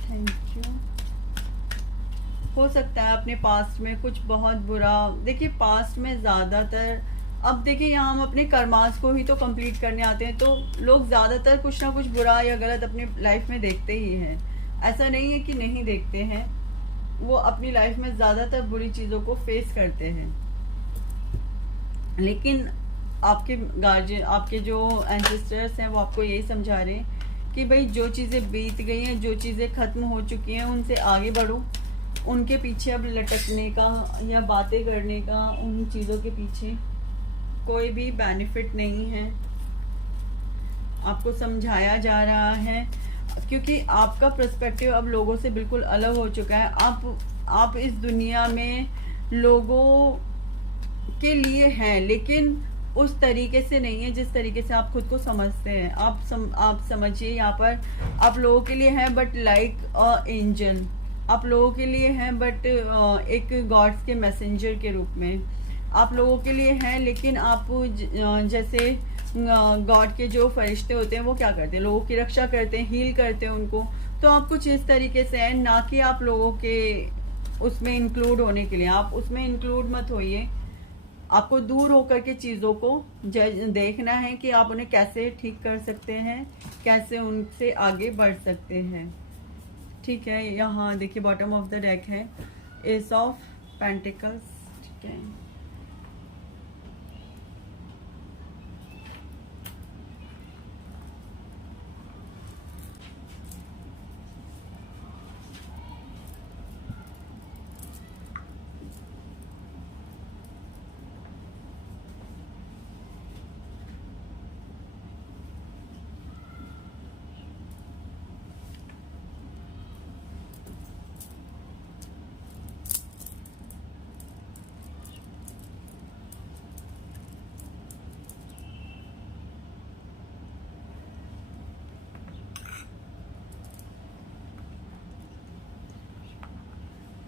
thank you. हो सकता है अपने पास्ट में कुछ बहुत बुरा, देखिए पास्ट में ज़्यादातर, अब देखिए यहाँ हम अपने कर्मास को ही तो कंप्लीट करने आते हैं, तो लोग ज़्यादातर कुछ ना कुछ बुरा या गलत अपने लाइफ में देखते ही हैं। ऐसा नहीं है कि नहीं देखते हैं, वो अपनी लाइफ में ज़्यादातर बुरी चीज़ों को फेस करते हैं। लेकिन आपके गार्जियन, आपके जो एंसेस्टर्स हैं, वो आपको यही समझा रहे हैं कि भाई जो चीज़ें बीत गई हैं, जो चीज़ें ख़त्म हो चुकी हैं, उनसे आगे बढ़ो। उनके पीछे अब लटकने का या बातें करने का, उन चीज़ों के पीछे कोई भी बेनिफिट नहीं है। आपको समझाया जा रहा है क्योंकि आपका पर्सपेक्टिव अब लोगों से बिल्कुल अलग हो चुका है। आप इस दुनिया में लोगों के लिए हैं, लेकिन उस तरीके से नहीं है जिस तरीके से आप खुद को समझते हैं। आप समझिए, यहाँ पर आप लोगों के लिए हैं बट लाइक अ एंजल, आप लोगों के लिए हैं बट एक गॉड्स के मैसेंजर के रूप में आप लोगों के लिए हैं। लेकिन आप जैसे गॉड के जो फरिश्ते होते हैं वो क्या करते हैं, लोगों की रक्षा करते हैं, हील करते हैं उनको। तो आप कुछ इस तरीके से हैं, ना कि आप लोगों के उसमें इंक्लूड होने के लिए। आप उसमें इंक्लूड मत होइए, आपको दूर होकर के चीज़ों को देखना है कि आप उन्हें कैसे ठीक कर सकते हैं, कैसे उनसे आगे बढ़ सकते हैं। ठीक है, यहाँ देखिए बॉटम ऑफ द डेक है एस ऑफ पेंटिकल्स। ठीक है,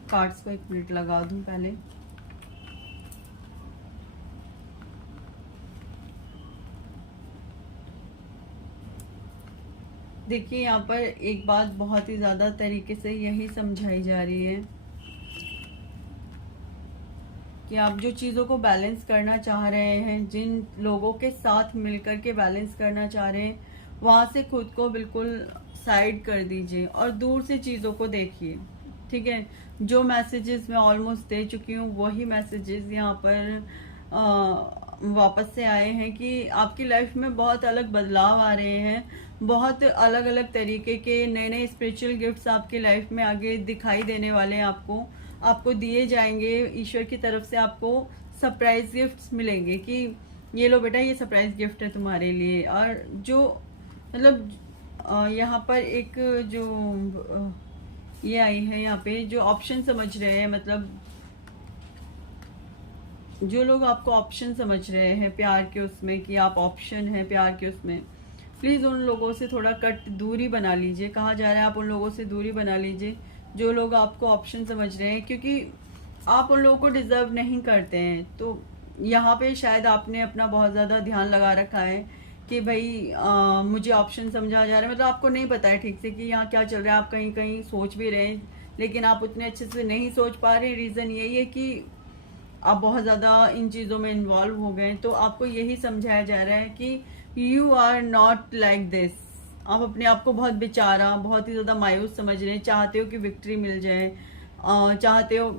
कार्ड्स को 1 मिनट लगा दूं पहले। देखिए यहाँ पर एक बात बहुत ही ज़्यादा तरीके से यही समझाई जा रही है कि आप जो चीज़ों को बैलेंस करना चाह रहे हैं, जिन लोगों के साथ मिलकर के बैलेंस करना चाह रहे हैं, वहाँ से खुद को बिल्कुल साइड कर दीजिए और दूर से चीज़ों को देखिए। ठीक है, जो मैसेजेस मैं ऑलमोस्ट दे चुकी हूँ वही मैसेजेस यहाँ पर वापस से आए हैं कि आपकी लाइफ में बहुत अलग बदलाव आ रहे हैं, बहुत अलग अलग तरीके के नए नए स्पिरिचुअल गिफ्ट्स आपकी लाइफ में आगे दिखाई देने वाले हैं। आपको दिए जाएंगे ईश्वर की तरफ से, आपको सरप्राइज गिफ्ट्स मिलेंगे कि ये लो बेटा, ये सरप्राइज गिफ्ट है तुम्हारे लिए। और जो मतलब यहाँ पर एक जो ये आई है, यहाँ पे जो ऑप्शन समझ रहे हैं, मतलब जो लोग आपको ऑप्शन समझ रहे हैं प्यार के उसमें कि आप ऑप्शन हैं प्यार के उसमें, प्लीज़ उन लोगों से थोड़ा दूरी बना लीजिए। कहा जा रहा है आप उन लोगों से दूरी बना लीजिए जो लोग आपको ऑप्शन समझ रहे हैं, क्योंकि आप उन लोगों को डिज़र्व नहीं करते हैं। तो यहाँ पे शायद आपने अपना बहुत ज़्यादा ध्यान लगा रखा है कि भाई मुझे ऑप्शन समझा जा रहा है, मतलब आपको नहीं पता है ठीक से कि यहाँ क्या चल रहा है। आप कहीं कहीं सोच भी रहे हैं लेकिन आप उतने अच्छे से नहीं सोच पा रहे। रीज़न यही है कि आप बहुत ज़्यादा इन चीज़ों में इन्वॉल्व हो गए। तो आपको यही समझाया जा रहा है कि you are not like this. आप अपने आप को बहुत बेचारा, बहुत ही ज़्यादा मायूस समझ रहे हैं। चाहते हो कि विक्ट्री मिल जाए, चाहते हो,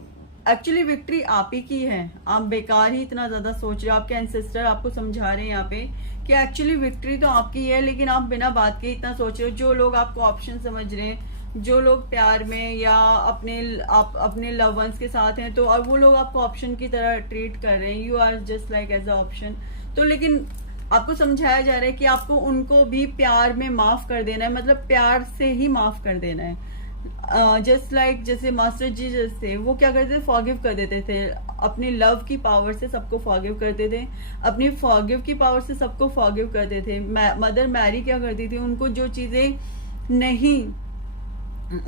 एक्चुअली विक्ट्री आप ही की है। आप बेकार ही इतना ज़्यादा सोच रहे हो। आपके एंसेस्टर आपको समझा रहे हैं यहाँ पे कि एक्चुअली विक्ट्री तो आपकी है, लेकिन आप बिना बात के इतना सोच रहे हो। जो लोग आपको ऑप्शन समझ रहे हैं, जो लोग प्यार में या आप अपने लव वंस के साथ हैं, तो और वो लोग आपको ऑप्शन की तरह ट्रीट कर रहे हैं, you are just like as a option. तो लेकिन आपको समझाया जा रहा है कि आपको उनको भी प्यार में माफ कर देना है, मतलब प्यार से ही माफ कर देना है। जस्ट लाइक जैसे मास्टर जी जैसे वो क्या करते थे, फॉरगिव कर देते थे। अपनी लव की पावर से सबको फॉरगिव करते थे, अपनी फॉरगिव की पावर से सबको फॉरगिव करते थे। मदर मैरी क्या करती थी, उनको जो चीजें नहीं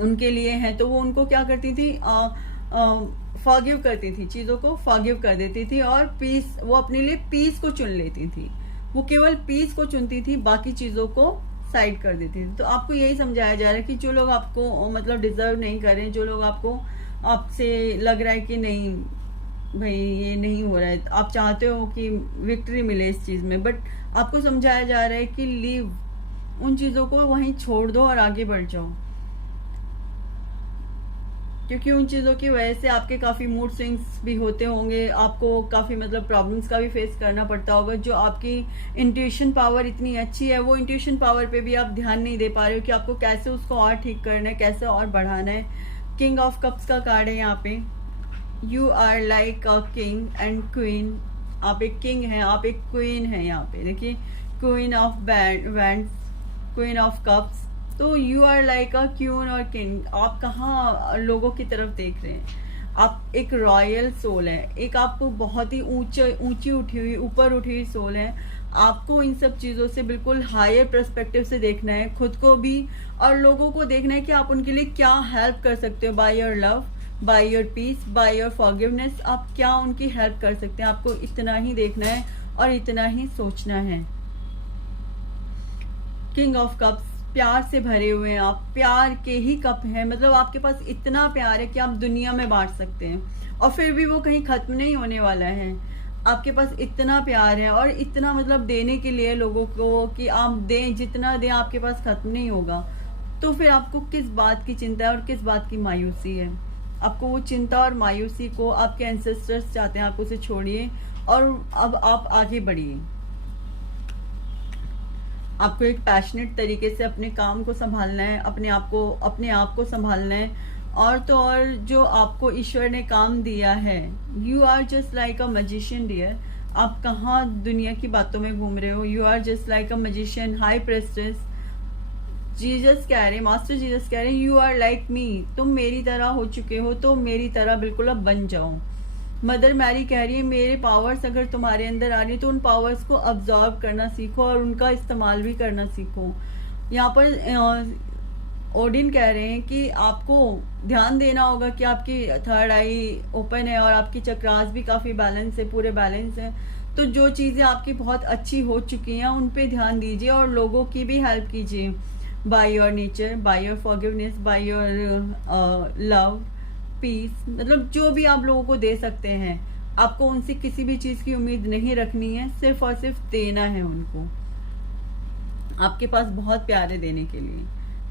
उनके लिए हैं तो वो उनको क्या करती थी, फॉरगिव करती थी, चीजों को फॉरगिव कर देती थी। और पीस, वो अपने लिए पीस को चुन लेती थी। वो केवल पीस को चुनती थी, बाकी चीजों को साइड कर देती थी। तो आपको यही समझाया जा रहा है कि जो लोग आपको मतलब डिजर्व नहीं कर रहे, जो लोग आपको, आपसे लग रहा है कि नहीं भाई ये नहीं हो रहा है, आप चाहते हो कि विक्ट्री मिले इस चीज में, बट आपको समझाया जा रहा है कि लीव उन चीजों को, वहीं छोड़ दो और आगे बढ़ जाओ। क्योंकि उन चीज़ों की वजह से आपके काफ़ी मूड स्विंग्स भी होते होंगे, आपको काफ़ी मतलब प्रॉब्लम्स का भी फेस करना पड़ता होगा। जो आपकी इंट्यूशन पावर इतनी अच्छी है, वो इंट्यूशन पावर पे भी आप ध्यान नहीं दे पा रहे हो कि आपको कैसे उसको और ठीक करना है, कैसे और बढ़ाना है। किंग ऑफ कप्स का कार्ड है यहाँ पे। You are like a king and queen. आप एक किंग हैं, आप एक क्वीन हैं यहाँ पे। देखिए, queen of wands, queen of cups. तो you are like a queen और किंग। आप कहाँ लोगों की तरफ देख रहे हैं, आप एक रॉयल सोल है, एक आपको बहुत ही ऊंची उठी हुई, ऊपर उठी हुई सोल है। आपको इन सब चीज़ों से बिल्कुल हायर पर्सपेक्टिव से देखना है, खुद को भी और लोगों को देखना है कि आप उनके लिए क्या हेल्प कर सकते हो। By your love, by your peace, by your forgiveness, आप क्या उनकी हेल्प कर सकते हैं। आपको इतना ही देखना है और इतना ही सोचना है। किंग ऑफ कप्स, प्यार से भरे हुए हैं आप, प्यार के ही कप हैं। मतलब आपके पास इतना प्यार है कि आप दुनिया में बांट सकते हैं और फिर भी वो कहीं खत्म नहीं होने वाला है। आपके पास इतना प्यार है और इतना मतलब देने के लिए लोगों को कि आप दें, जितना दें आपके पास खत्म नहीं होगा। तो फिर आपको किस बात की चिंता है और किस बात की मायूसी है। आपको वो चिंता और मायूसी को आपके एंसेस्टर्स चाहते हैं, आप उसे छोड़िए और अब आप आगे बढ़िए। आपको एक पैशनेट तरीके से अपने काम को संभालना है, अपने आप को संभालना है। और तो और जो आपको ईश्वर ने काम दिया है, you are just like a magician dear. आप कहाँ दुनिया की बातों में घूम रहे हो, you are just like a magician, high priestess. Jesus कह रहे, मास्टर जीसस कह रहे, यू आर लाइक मी। तुम मेरी तरह हो चुके हो, तो मेरी तरह बिल्कुल अब बन जाओ। मदर मैरी कह रही है, मेरे पावर्स अगर तुम्हारे अंदर आ रही है तो उन पावर्स को अब्जॉर्ब करना सीखो और उनका इस्तेमाल भी करना सीखो। यहाँ पर ओडिन कह रहे हैं कि आपको ध्यान देना होगा कि आपकी थर्ड आई ओपन है और आपकी चक्रास भी काफ़ी बैलेंस है, पूरे बैलेंस है। तो जो चीज़ें आपकी बहुत अच्छी हो चुकी हैं उन पे ध्यान दीजिए और लोगों की भी हेल्प कीजिए। By your nature, by your forgiveness, by your love, peace, मतलब जो भी आप लोगों को दे सकते हैं। आपको उनसे किसी भी चीज़ की उम्मीद नहीं रखनी है, सिर्फ और सिर्फ देना है उनको। आपके पास बहुत प्यार है देने के लिए,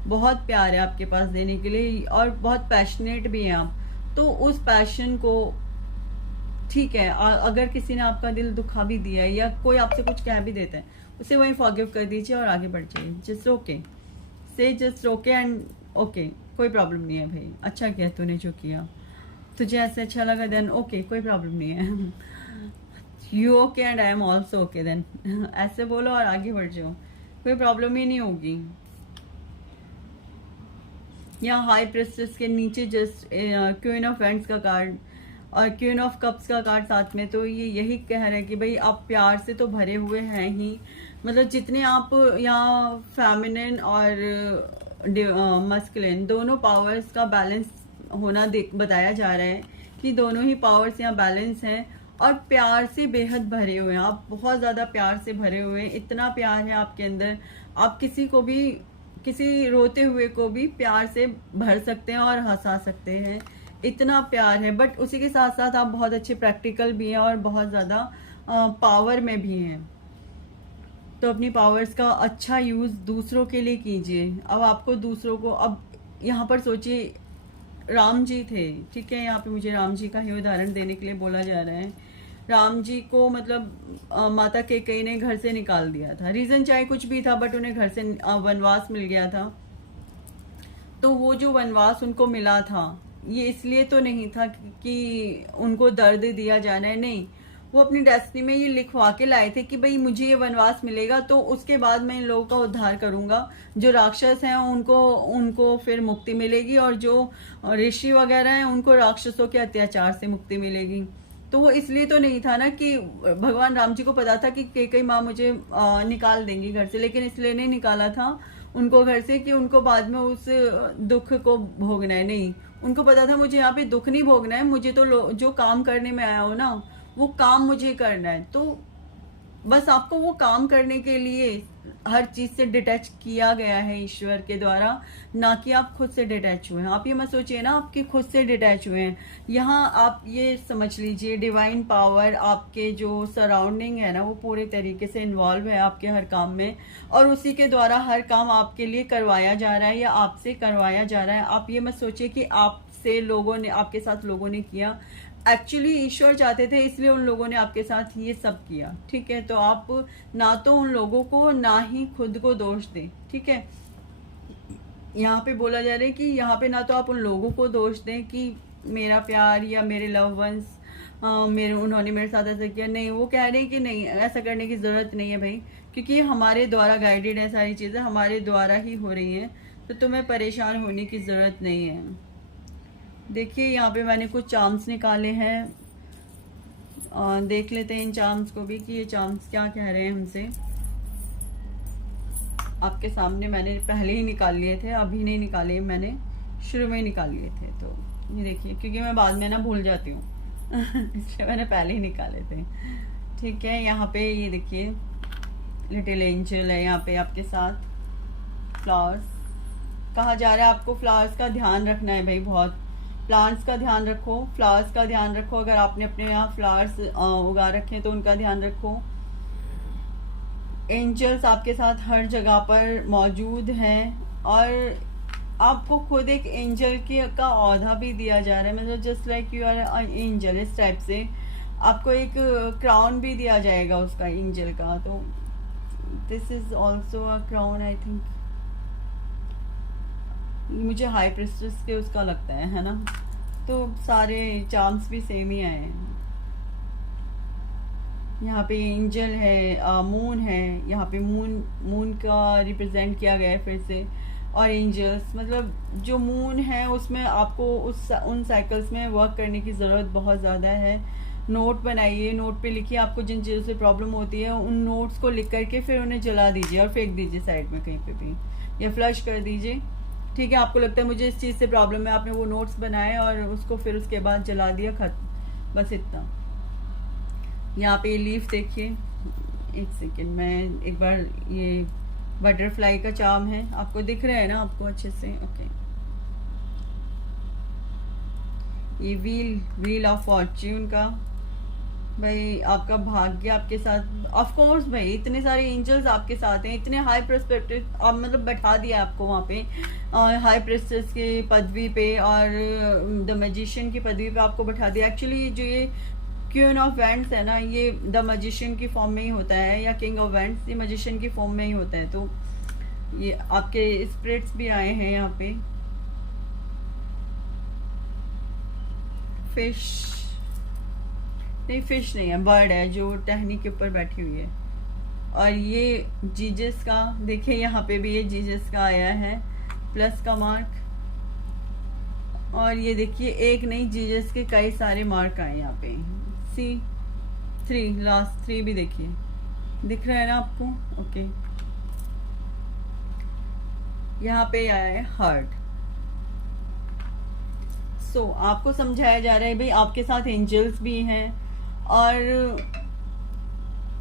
बहुत प्यार है आपके पास देने के लिए और बहुत पैशनेट भी हैं आप। तो उस पैशन को, ठीक है, अगर किसी ने आपका दिल दुखा भी दिया है या कोई आपसे कुछ कह भी देता है, उसे वहीं फॉरगिव कर दीजिए और आगे बढ़ जाइए। जस्ट ओके, से जस्ट ओके एंड ओके, कोई प्रॉब्लम नहीं है भाई, अच्छा किया तूने जो किया, तुझे ऐसे अच्छा लगा, देन ओके, कोई प्रॉब्लम नहीं है। You okay and I am also okay, then ऐसे बोलो और आगे बढ़ जाओ, कोई प्रॉब्लम ही नहीं होगी। यहाँ हाई प्रेस्टेस के नीचे जस्ट क्वीन ऑफ वैंड्स का कार्ड और क्वीन ऑफ कप्स का कार्ड साथ में। तो ये यही कह रहे हैं कि भाई आप प्यार से तो भरे हुए हैं ही, मतलब जितने आप यहाँ फेमिनिन और मस्कुलिन दोनों पावर्स का बैलेंस होना बताया जा रहा है कि दोनों ही पावर्स यहाँ बैलेंस हैं और प्यार से बेहद भरे हुए हैं। आप बहुत ज़्यादा प्यार से भरे हुए हैं, इतना प्यार है आपके अंदर। आप किसी को भी, किसी रोते हुए को भी प्यार से भर सकते हैं और हंसा सकते हैं, इतना प्यार है। बट उसी के साथ साथ आप बहुत अच्छे प्रैक्टिकल भी हैं और बहुत ज़्यादा पावर में भी हैं। तो अपनी पावर्स का अच्छा यूज़ दूसरों के लिए कीजिए। अब आपको दूसरों को, अब यहाँ पर सोचिए, राम जी थे, ठीक है, यहाँ पे मुझे राम जी का ही उदाहरण देने के लिए बोला जा रहा है। राम जी को मतलब माता कैकेयी ने घर से निकाल दिया था, रीज़न चाहे कुछ भी था, बट उन्हें घर से वनवास मिल गया था। तो वो जो वनवास उनको मिला था, ये इसलिए तो नहीं था कि उनको दर्द दिया जाना है, नहीं। वो अपनी डेस्टिनी में ये लिखवा के लाए थे कि भाई मुझे ये वनवास मिलेगा तो उसके बाद मैं इन लोगों का उद्धार करूंगा। जो राक्षस हैं उनको फिर मुक्ति मिलेगी, और जो ऋषि वगैरह हैं उनको राक्षसों के अत्याचार से मुक्ति मिलेगी। तो वो इसलिए तो नहीं था ना कि भगवान राम जी को पता था कि कैकेयी माँ मुझे निकाल देंगी घर से, लेकिन इसलिए नहीं निकाला था उनको घर से कि उनको बाद में उस दुख को भोगना है, नहीं। उनको पता था मुझे यहाँ पे दुख नहीं भोगना है, मुझे तो जो काम करने में आया हो ना, वो काम मुझे करना है। तो बस आपको वो काम करने के लिए हर चीज से डिटैच किया गया है ईश्वर के द्वारा, ना कि आप खुद से डिटैच हुए हैं। आप ये मत सोचिए ना आपके खुद से डिटैच हुए हैं। यहाँ आप ये समझ लीजिए, डिवाइन पावर आपके जो सराउंडिंग है ना, वो पूरे तरीके से इन्वॉल्व है आपके हर काम में, और उसी के द्वारा हर काम आपके लिए करवाया जा रहा है या आपसे करवाया जा रहा है। आप ये मत सोचिए कि आपसे लोगों ने, आपके साथ लोगों ने किया। एक्चुअली ईश्वर चाहते थे, इसलिए उन लोगों ने आपके साथ ये सब किया, ठीक है। तो आप ना तो उन लोगों को ना ही खुद को दोष दें, ठीक है। यहाँ पे बोला जा रहा है कि यहाँ पे ना तो आप उन लोगों को दोष दें कि मेरा प्यार या मेरे लव वंस उन्होंने मेरे साथ ऐसा किया, नहीं। वो कह रहे हैं कि नहीं, ऐसा करने की ज़रूरत नहीं है भाई, क्योंकि हमारे द्वारा गाइडेड है, सारी चीज़ें हमारे द्वारा ही हो रही हैं, तो तुम्हें परेशान होने की ज़रूरत नहीं है। देखिए यहाँ पे मैंने कुछ चार्म्स निकाले हैं, देख लेते हैं इन चार्म्स को भी कि ये चार्म्स क्या कह रहे हैं हमसे। आपके सामने मैंने पहले ही निकाल लिए थे, अभी नहीं निकाले, मैंने शुरू में ही निकाल लिए थे। तो ये देखिए, क्योंकि मैं बाद में ना भूल जाती हूँ इसलिए मैंने पहले ही निकाले थे, ठीक है। यहाँ पे ये देखिए लिटिल एंजल है यहाँ पे आपके साथ। फ्लावर्स कहा जा रहा है आपको फ्लावर्स का ध्यान रखना है भाई, बहुत। प्लांट्स का ध्यान रखो, फ्लावर्स का ध्यान रखो। अगर आपने अपने यहाँ फ्लावर्स उगा रखे हैं तो उनका ध्यान रखो। एंजल्स आपके साथ हर जगह पर मौजूद हैं, और आपको खुद एक एंजल का औहदा भी दिया जा रहा है, मतलब just like you are angel, इस टाइप से आपको एक क्राउन भी दिया जाएगा उसका, एंजल का। तो this is also a crown, I think. मुझे हाई प्रिस्टेस के उसका लगता है ना। तो सारे चार्म्स भी सेम ही आए हैं। यहाँ पे एंजल है, मून है, यहाँ पे मून का रिप्रेजेंट किया गया है फिर से, और एंजल्स, मतलब जो मून है उसमें आपको उन साइकिल्स में वर्क करने की ज़रूरत बहुत ज़्यादा है। नोट बनाइए, नोट पे लिखिए आपको जिन चीज़ों से प्रॉब्लम होती है, उन नोट्स को लिख करके फिर उन्हें जला दीजिए और फेंक दीजिए साइड में कहीं पे भी, या फ्लश कर दीजिए, ठीक है। आपको लगता है मुझे इस चीज़ से प्रॉब्लम है, आपने वो नोट्स बनाए और उसको फिर उसके बाद जला दिया, खत्म, बस इतना। यहाँ पे लीफ देखिए, एक सेकेंड, मैं एक बार, ये बटरफ्लाई का चार्म है, आपको दिख रहा है ना आपको अच्छे से, ओके। ये व्हील ऑफ फॉर्च्यून का, भाई आपका भाग्य आपके साथ, ऑफ कोर्स भाई इतने सारे एंजल्स आपके साथ हैं, इतने हाई प्रोस्पेक्टिव, आप मतलब बैठा दिया आपको वहाँ पे हाई प्रेस्टेस की पदवी पे, और द मैजिशियन की पदवी पे आपको बैठा दिया। एक्चुअली जो ये क्वीन ऑफ वैंड्स है ना, ये द मैजिशियन की फॉर्म में ही होता है, या किंग ऑफ वैंड्स ये मैजिशियन की फॉर्म में ही होता है। तो ये आपके स्पिरिट्स भी आए हैं यहाँ पे। फिश नहीं है, बर्ड है जो टहनी के ऊपर बैठी हुई है। और ये जीजस का देखिए, यहाँ पे भी ये जीजस का आया है, प्लस का मार्क। और ये देखिए एक नहीं, जीजस के कई सारे मार्क आए यहाँ पे। C3 लास्ट 3 भी देखिए, दिख रहा है ना आपको, ओके। यहाँ पे आया है हार्ट। सो आपको समझाया जा रहा है भाई आपके साथ एंजल्स भी हैं, और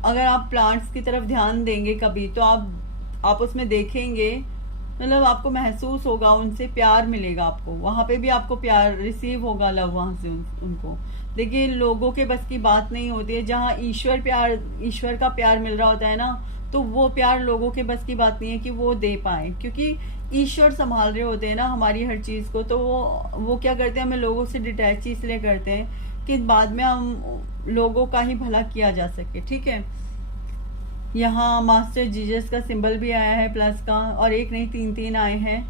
अगर आप प्लांट्स की तरफ ध्यान देंगे कभी तो आप उसमें देखेंगे, मतलब आपको महसूस होगा, उनसे प्यार मिलेगा आपको, वहाँ पे भी आपको प्यार रिसीव होगा, लव वहाँ से उनको। देखिए लोगों के बस की बात नहीं होती है, जहाँ ईश्वर का प्यार मिल रहा होता है ना, तो वो प्यार लोगों के बस की बात नहीं है कि वो दे पाए, क्योंकि ईश्वर संभाल रहे होते हैं ना हमारी हर चीज़ को। तो वो क्या करते हैं, हमें लोगों से डिटैच इसलिए करते हैं कि बाद में हम लोगों का ही भला किया जा सके, ठीक है। यहाँ मास्टर जीसस का सिंबल भी आया है प्लस का, और एक नहीं 3 आए हैं।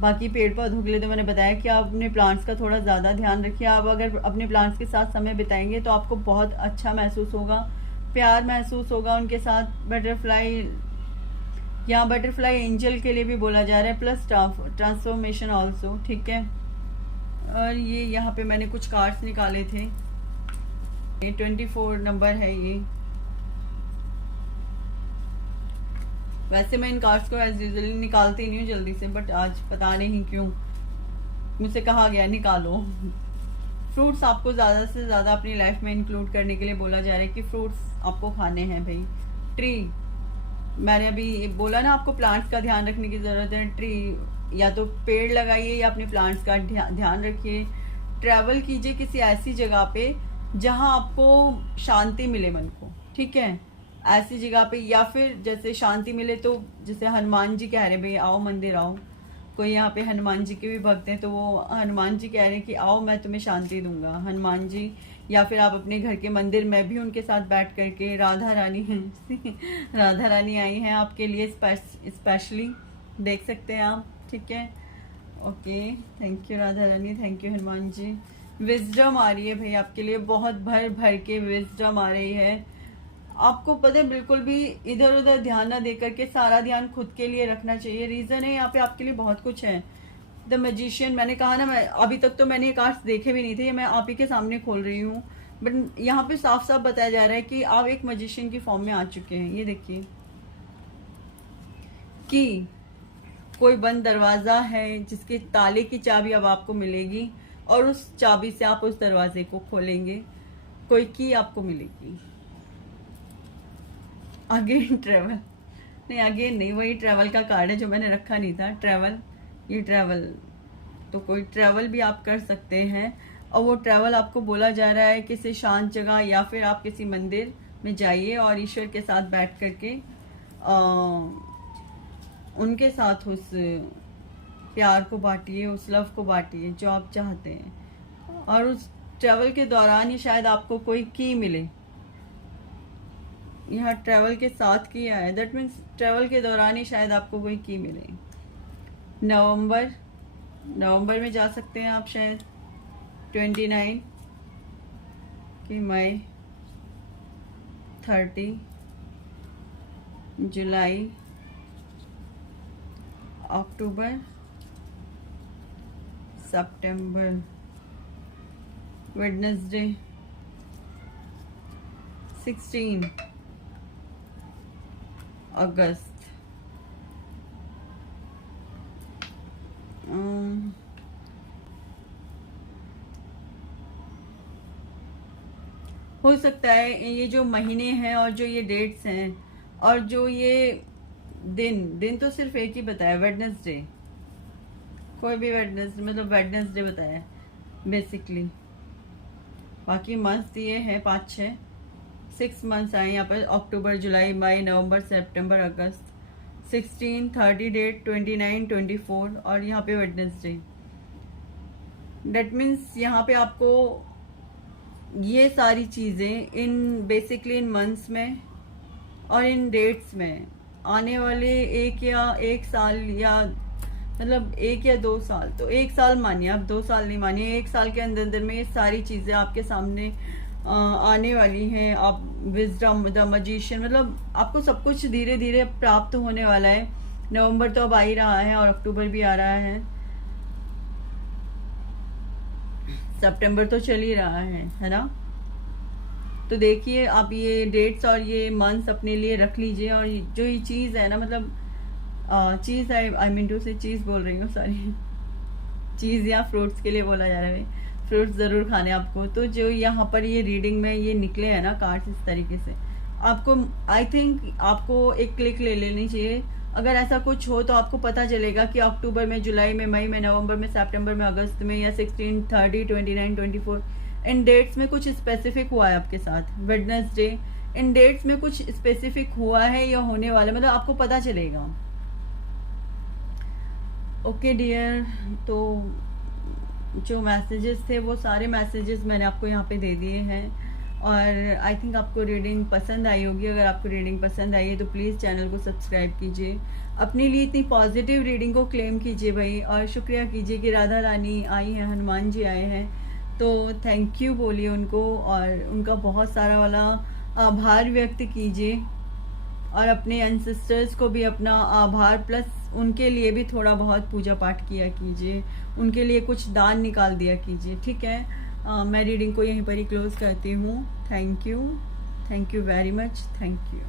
बाकी पेड़ पौधों के लिए तो मैंने बताया कि आप अपने प्लांट्स का थोड़ा ज़्यादा ध्यान रखिए। आप अगर अपने प्लांट्स के साथ समय बिताएंगे तो आपको बहुत अच्छा महसूस होगा, प्यार महसूस होगा उनके साथ। बटरफ्लाई, यहाँ बटरफ्लाई एंजल के लिए भी बोला जा रहा है, प्लस ट्रांसफॉर्मेशन ऑल्सो, ठीक है। और ये यहाँ पे मैंने कुछ कार्ड्स निकाले थे, ये 24 नंबर है ये। वैसे मैं इन कार्ड्स को एज यूजुअली निकालती नहीं हूँ जल्दी से, बट आज पता नहीं क्यों मुझसे कहा गया निकालो। फ्रूट्स आपको ज़्यादा से ज़्यादा अपनी लाइफ में इंक्लूड करने के लिए बोला जा रहा है कि फ्रूट्स आपको खाने हैं भाई। ट्री, मैंने अभी बोला ना आपको प्लांट्स का ध्यान रखने की ज़रूरत है। ट्री, या तो पेड़ लगाइए या अपने प्लांट्स का ध्यान रखिए। ट्रैवल कीजिए किसी ऐसी जगह पे जहाँ आपको शांति मिले मन को, ठीक है, ऐसी जगह पे। या फिर जैसे शांति मिले तो जैसे हनुमान जी कह रहे भाई आओ मंदिर आओ, कोई यहाँ पे हनुमान जी के भी भक्त हैं तो वो हनुमान जी कह रहे हैं कि आओ मैं तुम्हें शांति दूंगा, हनुमान जी। या फिर आप अपने घर के मंदिर में भी उनके साथ बैठ करके, राधा रानी राधा रानी आई हैं आपके लिए स्पेशली, देख सकते हैं आप, ठीक है। Okay, thank you Radha Rani, thank you Hanuman ji. Wisdom आ रही है भाई आपके लिए, बहुत भर भर के विजडम आ रही है। आपको पता है बिल्कुल भी इधर उधर ध्यान ना दे करके सारा ध्यान खुद के लिए रखना चाहिए। रीजन है यहाँ पे आपके लिए बहुत कुछ है। द मैजिशियन, मैंने कहा ना, मैं अभी तक तो मैंने ये कार्ड्स देखे भी नहीं थे, मैं आप ही के सामने खोल रही हूँ, बट यहाँ पे साफ साफ बताया जा रहा है कि आप एक मैजिशियन की फॉर्म में आ चुके हैं। ये देखिए कि कोई बंद दरवाजा है जिसके ताले की चाबी अब आपको मिलेगी और उस चाबी से आप उस दरवाजे को खोलेंगे, कोई की आपको मिलेगी। अगेन ट्रेवल, नहीं अगेन नहीं, वही ट्रैवल का कार्ड है जो मैंने रखा नहीं था। ट्रैवल, ये ट्रैवल, तो कोई ट्रैवल भी आप कर सकते हैं। और वो ट्रैवल आपको बोला जा रहा है किसी शांत जगह या फिर आप किसी मंदिर में जाइए और ईश्वर के साथ बैठ करके उनके साथ उस प्यार को बांटिए, उस लव को बांटिए जो आप चाहते हैं। और उस ट्रैवल के दौरान ही शायद आपको कोई की मिले। यहाँ ट्रैवल के साथ किया है, दैट मीन्स ट्रैवल के दौरान ही शायद आपको कोई की मिले। नवंबर में जा सकते हैं आप शायद 29 कि मई, 30 जुलाई, अक्टूबर, सितंबर, वेडनेसडे 16 अगस्त, हो सकता है ये जो महीने हैं और जो ये डेट्स हैं और जो ये दिन तो सिर्फ एक ही बताया, वेडनेसडे, कोई भी वेडनेसडे, मतलब वेडनेसडे बताया बेसिकली। बाकी मंथ्स दिए हैं 6 मंथ्स आए यहाँ पर, अक्टूबर, जुलाई, मई, नवंबर, सितंबर, अगस्त, 16, 30 डेट, 29, 24 और यहाँ पे वेडनेसडे। डेट मीन्स यहाँ पे आपको ये सारी चीज़ें इन बेसिकली इन मंथ्स में और इन डेट्स में आने वाले एक साल या मतलब 1 या 2 साल, तो 1 साल मानिए आप, 2 साल नहीं मानिए, 1 साल के अंदर में ये सारी चीज़ें आपके सामने आने वाली हैं। आप विजडम, द मैजिशियन, मतलब आपको सब कुछ धीरे धीरे प्राप्त होने वाला है। नवंबर तो अब आ ही रहा है और अक्टूबर भी आ रहा है, सितंबर तो चल ही रहा है ना। तो देखिए आप ये डेट्स और ये मंथ्स अपने लिए रख लीजिए। और जो ये चीज़ है ना, मतलब आई मीन टू से चीज़ बोल रही हूँ, सॉरी, चीज़ या फ्रूट्स के लिए बोला जा रहा है। फ्रूट्स ज़रूर खाने आपको। तो जो यहाँ पर ये रीडिंग में ये निकले हैं ना कार्ड्स इस तरीके से, आपको आई थिंक आपको एक क्लिक ले लेनी चाहिए। अगर ऐसा कुछ हो तो आपको पता चलेगा कि अक्टूबर में, जुलाई में, मई में, नवंबर में, सितंबर में, अगस्त में, या 16, 30, 29, 24 इन डेट्स में कुछ स्पेसिफिक हुआ है आपके साथ। वेडनेसडे इन डेट्स में कुछ स्पेसिफिक हुआ है या होने वाला, मतलब आपको पता चलेगा। ओके डियर, तो जो मैसेजेस थे वो सारे मैसेजेस मैंने आपको यहाँ पे दे दिए हैं, और आई थिंक आपको रीडिंग पसंद आई होगी। अगर आपको रीडिंग पसंद आई है तो प्लीज़ चैनल को सब्सक्राइब कीजिए, अपने लिए इतनी पॉजिटिव रीडिंग को क्लेम कीजिए भाई, और शुक्रिया कीजिए कि राधा रानी आई हैं, हनुमान जी आए हैं, तो थैंक यू बोलिए उनको, और उनका बहुत सारा वाला आभार व्यक्त कीजिए, और अपने एंसेस्टर्स को भी अपना आभार प्लस उनके लिए भी थोड़ा बहुत पूजा पाठ किया कीजिए, उनके लिए कुछ दान निकाल दिया कीजिए, ठीक है। मैं रीडिंग को यहीं पर ही क्लोज करती हूँ। Thank you very much, thank you.